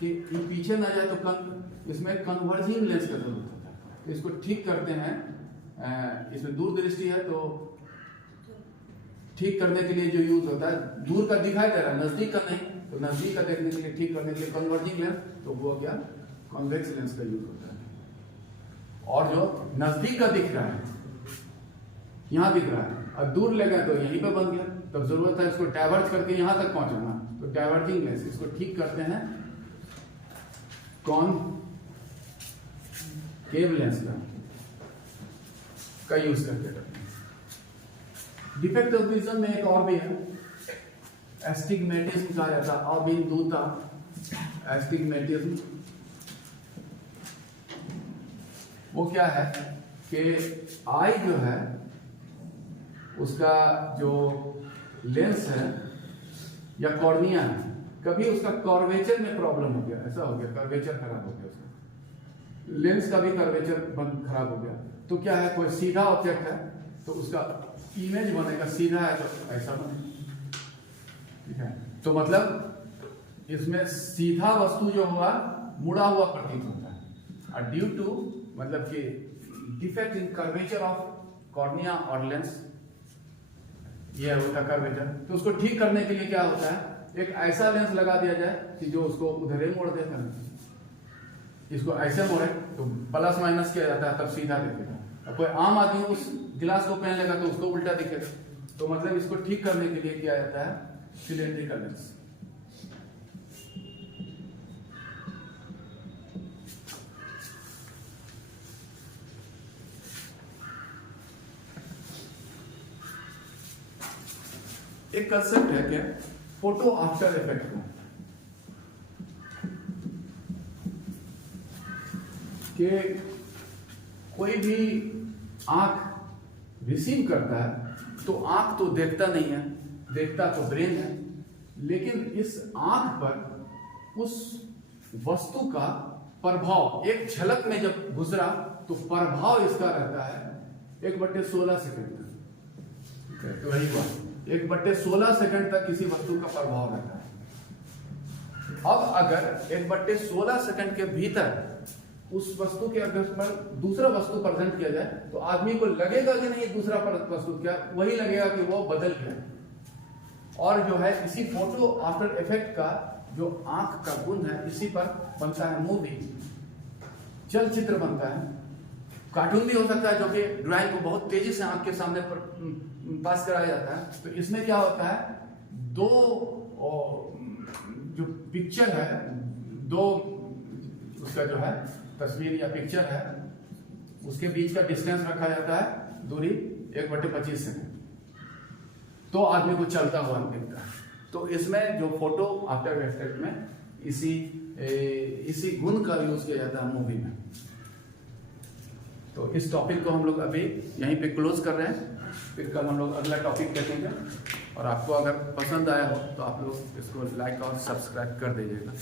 कि ये पीछे ना जाए, तो इसमें कन्वर्जिंग लेंस का जरूरत होता है। तो इसको ठीक करते हैं। इसमें दूरदृष्टि है तो ठीक करने के लिए जो यूज होता है, दूर का दिखाई दे रहा है, नजदीक का नहीं, तो नजदीक का देखने के लिए, ठीक करने के लिए कन्वर्जिंग लेंस, तो वो क्या? कॉन्वेक्स लेंस का यूज होता है। और जो नजदीक का दिख रहा है, यहां दिख रहा है, और दूर ले गए तो यहीं पे बन गया, तब जरूरत है इसको डाइवर्ज करके यहां तक पहुंचाना, तो डाइवर्जिंग लेंस, इसको ठीक करते हैं कॉनकेव लेंस का यूज करके करते हैं। डिफेक्ट ऑफ विजन में एक और भी है, एस्टिग्मेटिज्म कहा जाता है, अबिंदुता, एस्टिग्मेटिज्म। वो क्या है कि आई जो है उसका जो लेंस है या कॉर्निया है, कभी उसका कर्वेचर में प्रॉब्लम हो गया, ऐसा हो गया, कर्वेचर खराब हो गया, उसका लेंस का भी कर्वेचर खराब हो गया, तो क्या है? कोई सीधा ऑब्जेक्ट है तो उसका इमेज बनेगा, सीधा है तो ऐसा बनेगा, ठीक है? तो मतलब इसमें सीधा वस्तु जो हुआ मुड़ा हुआ प्रतीत होता है, और ड्यू टू मतलब कि defect in curvature of cornea और लेंस, ये होता है कर्वेचर। तो उसको ठीक करने के लिए क्या होता है? एक ऐसा लेंस लगा दिया जाए कि जो उसको उधर ही मोड़ देता है। इसको ऐसे मोड़े तो प्लस माइनस किया जाता है, तब सीधा दिखेगा। अब कोई आम आदमी उस गिलास को पहन लेगा तो उसको उल्टा दिखेगा। तो मतलब इसको ठीक करने के लिए किया जाता है सिलेंड्रिकल लेंस। एक कंसेप्ट है क्या? फोटो आफ्टर इफेक्ट का, कि कोई भी आंख रिसीव करता है तो आंख तो देखता नहीं है, देखता तो ब्रेन है, लेकिन इस आंख पर उस वस्तु का प्रभाव एक झलक में जब गुजरा तो प्रभाव इसका रहता है 1/16 सेकंड तक। तो वही बात, 1/16 सेकंड तक किसी वस्तु का प्रभाव रहता है। अब अगर 1/16 सेकंड के भीतर उस वस्तु के अगर पर दूसरा वस्तु प्रेजेंट किया जाए तो आदमी को लगेगा कि नहीं दूसरा वस्तु क्या, वही लगेगा कि वो बदल गया। और जो है इसी फोटो आफ्टर इफेक्ट का जो आंख का गुण है, इसी पर बनता है मूवी, चलचित्र बनता है, कार्टून भी हो सकता है जो कि ड्राइंग को बहुत तेजी से आंख के सामने पर पास कराया जाता है। तो इसमें क्या होता है, दो जो पिक्चर है, दो उसका जो है तस्वीर या पिक्चर है, उसके बीच का डिस्टेंस रखा जाता है, दूरी 1/25 सेकंड, तो आदमी को चलता हुआ दिखता है। तो इसमें जो फोटो आफ्टर इफेक्ट में इसी गुण का यूज किया जाता है मूवी में। तो इस टॉपिक को हम लोग अभी यहीं पे क्लोज कर रहे हैं, फिर कल हम लोग अगला टॉपिक देखेंगे। और आपको अगर पसंद आया हो तो आप लोग इसको लाइक और सब्सक्राइब कर दीजिएगा।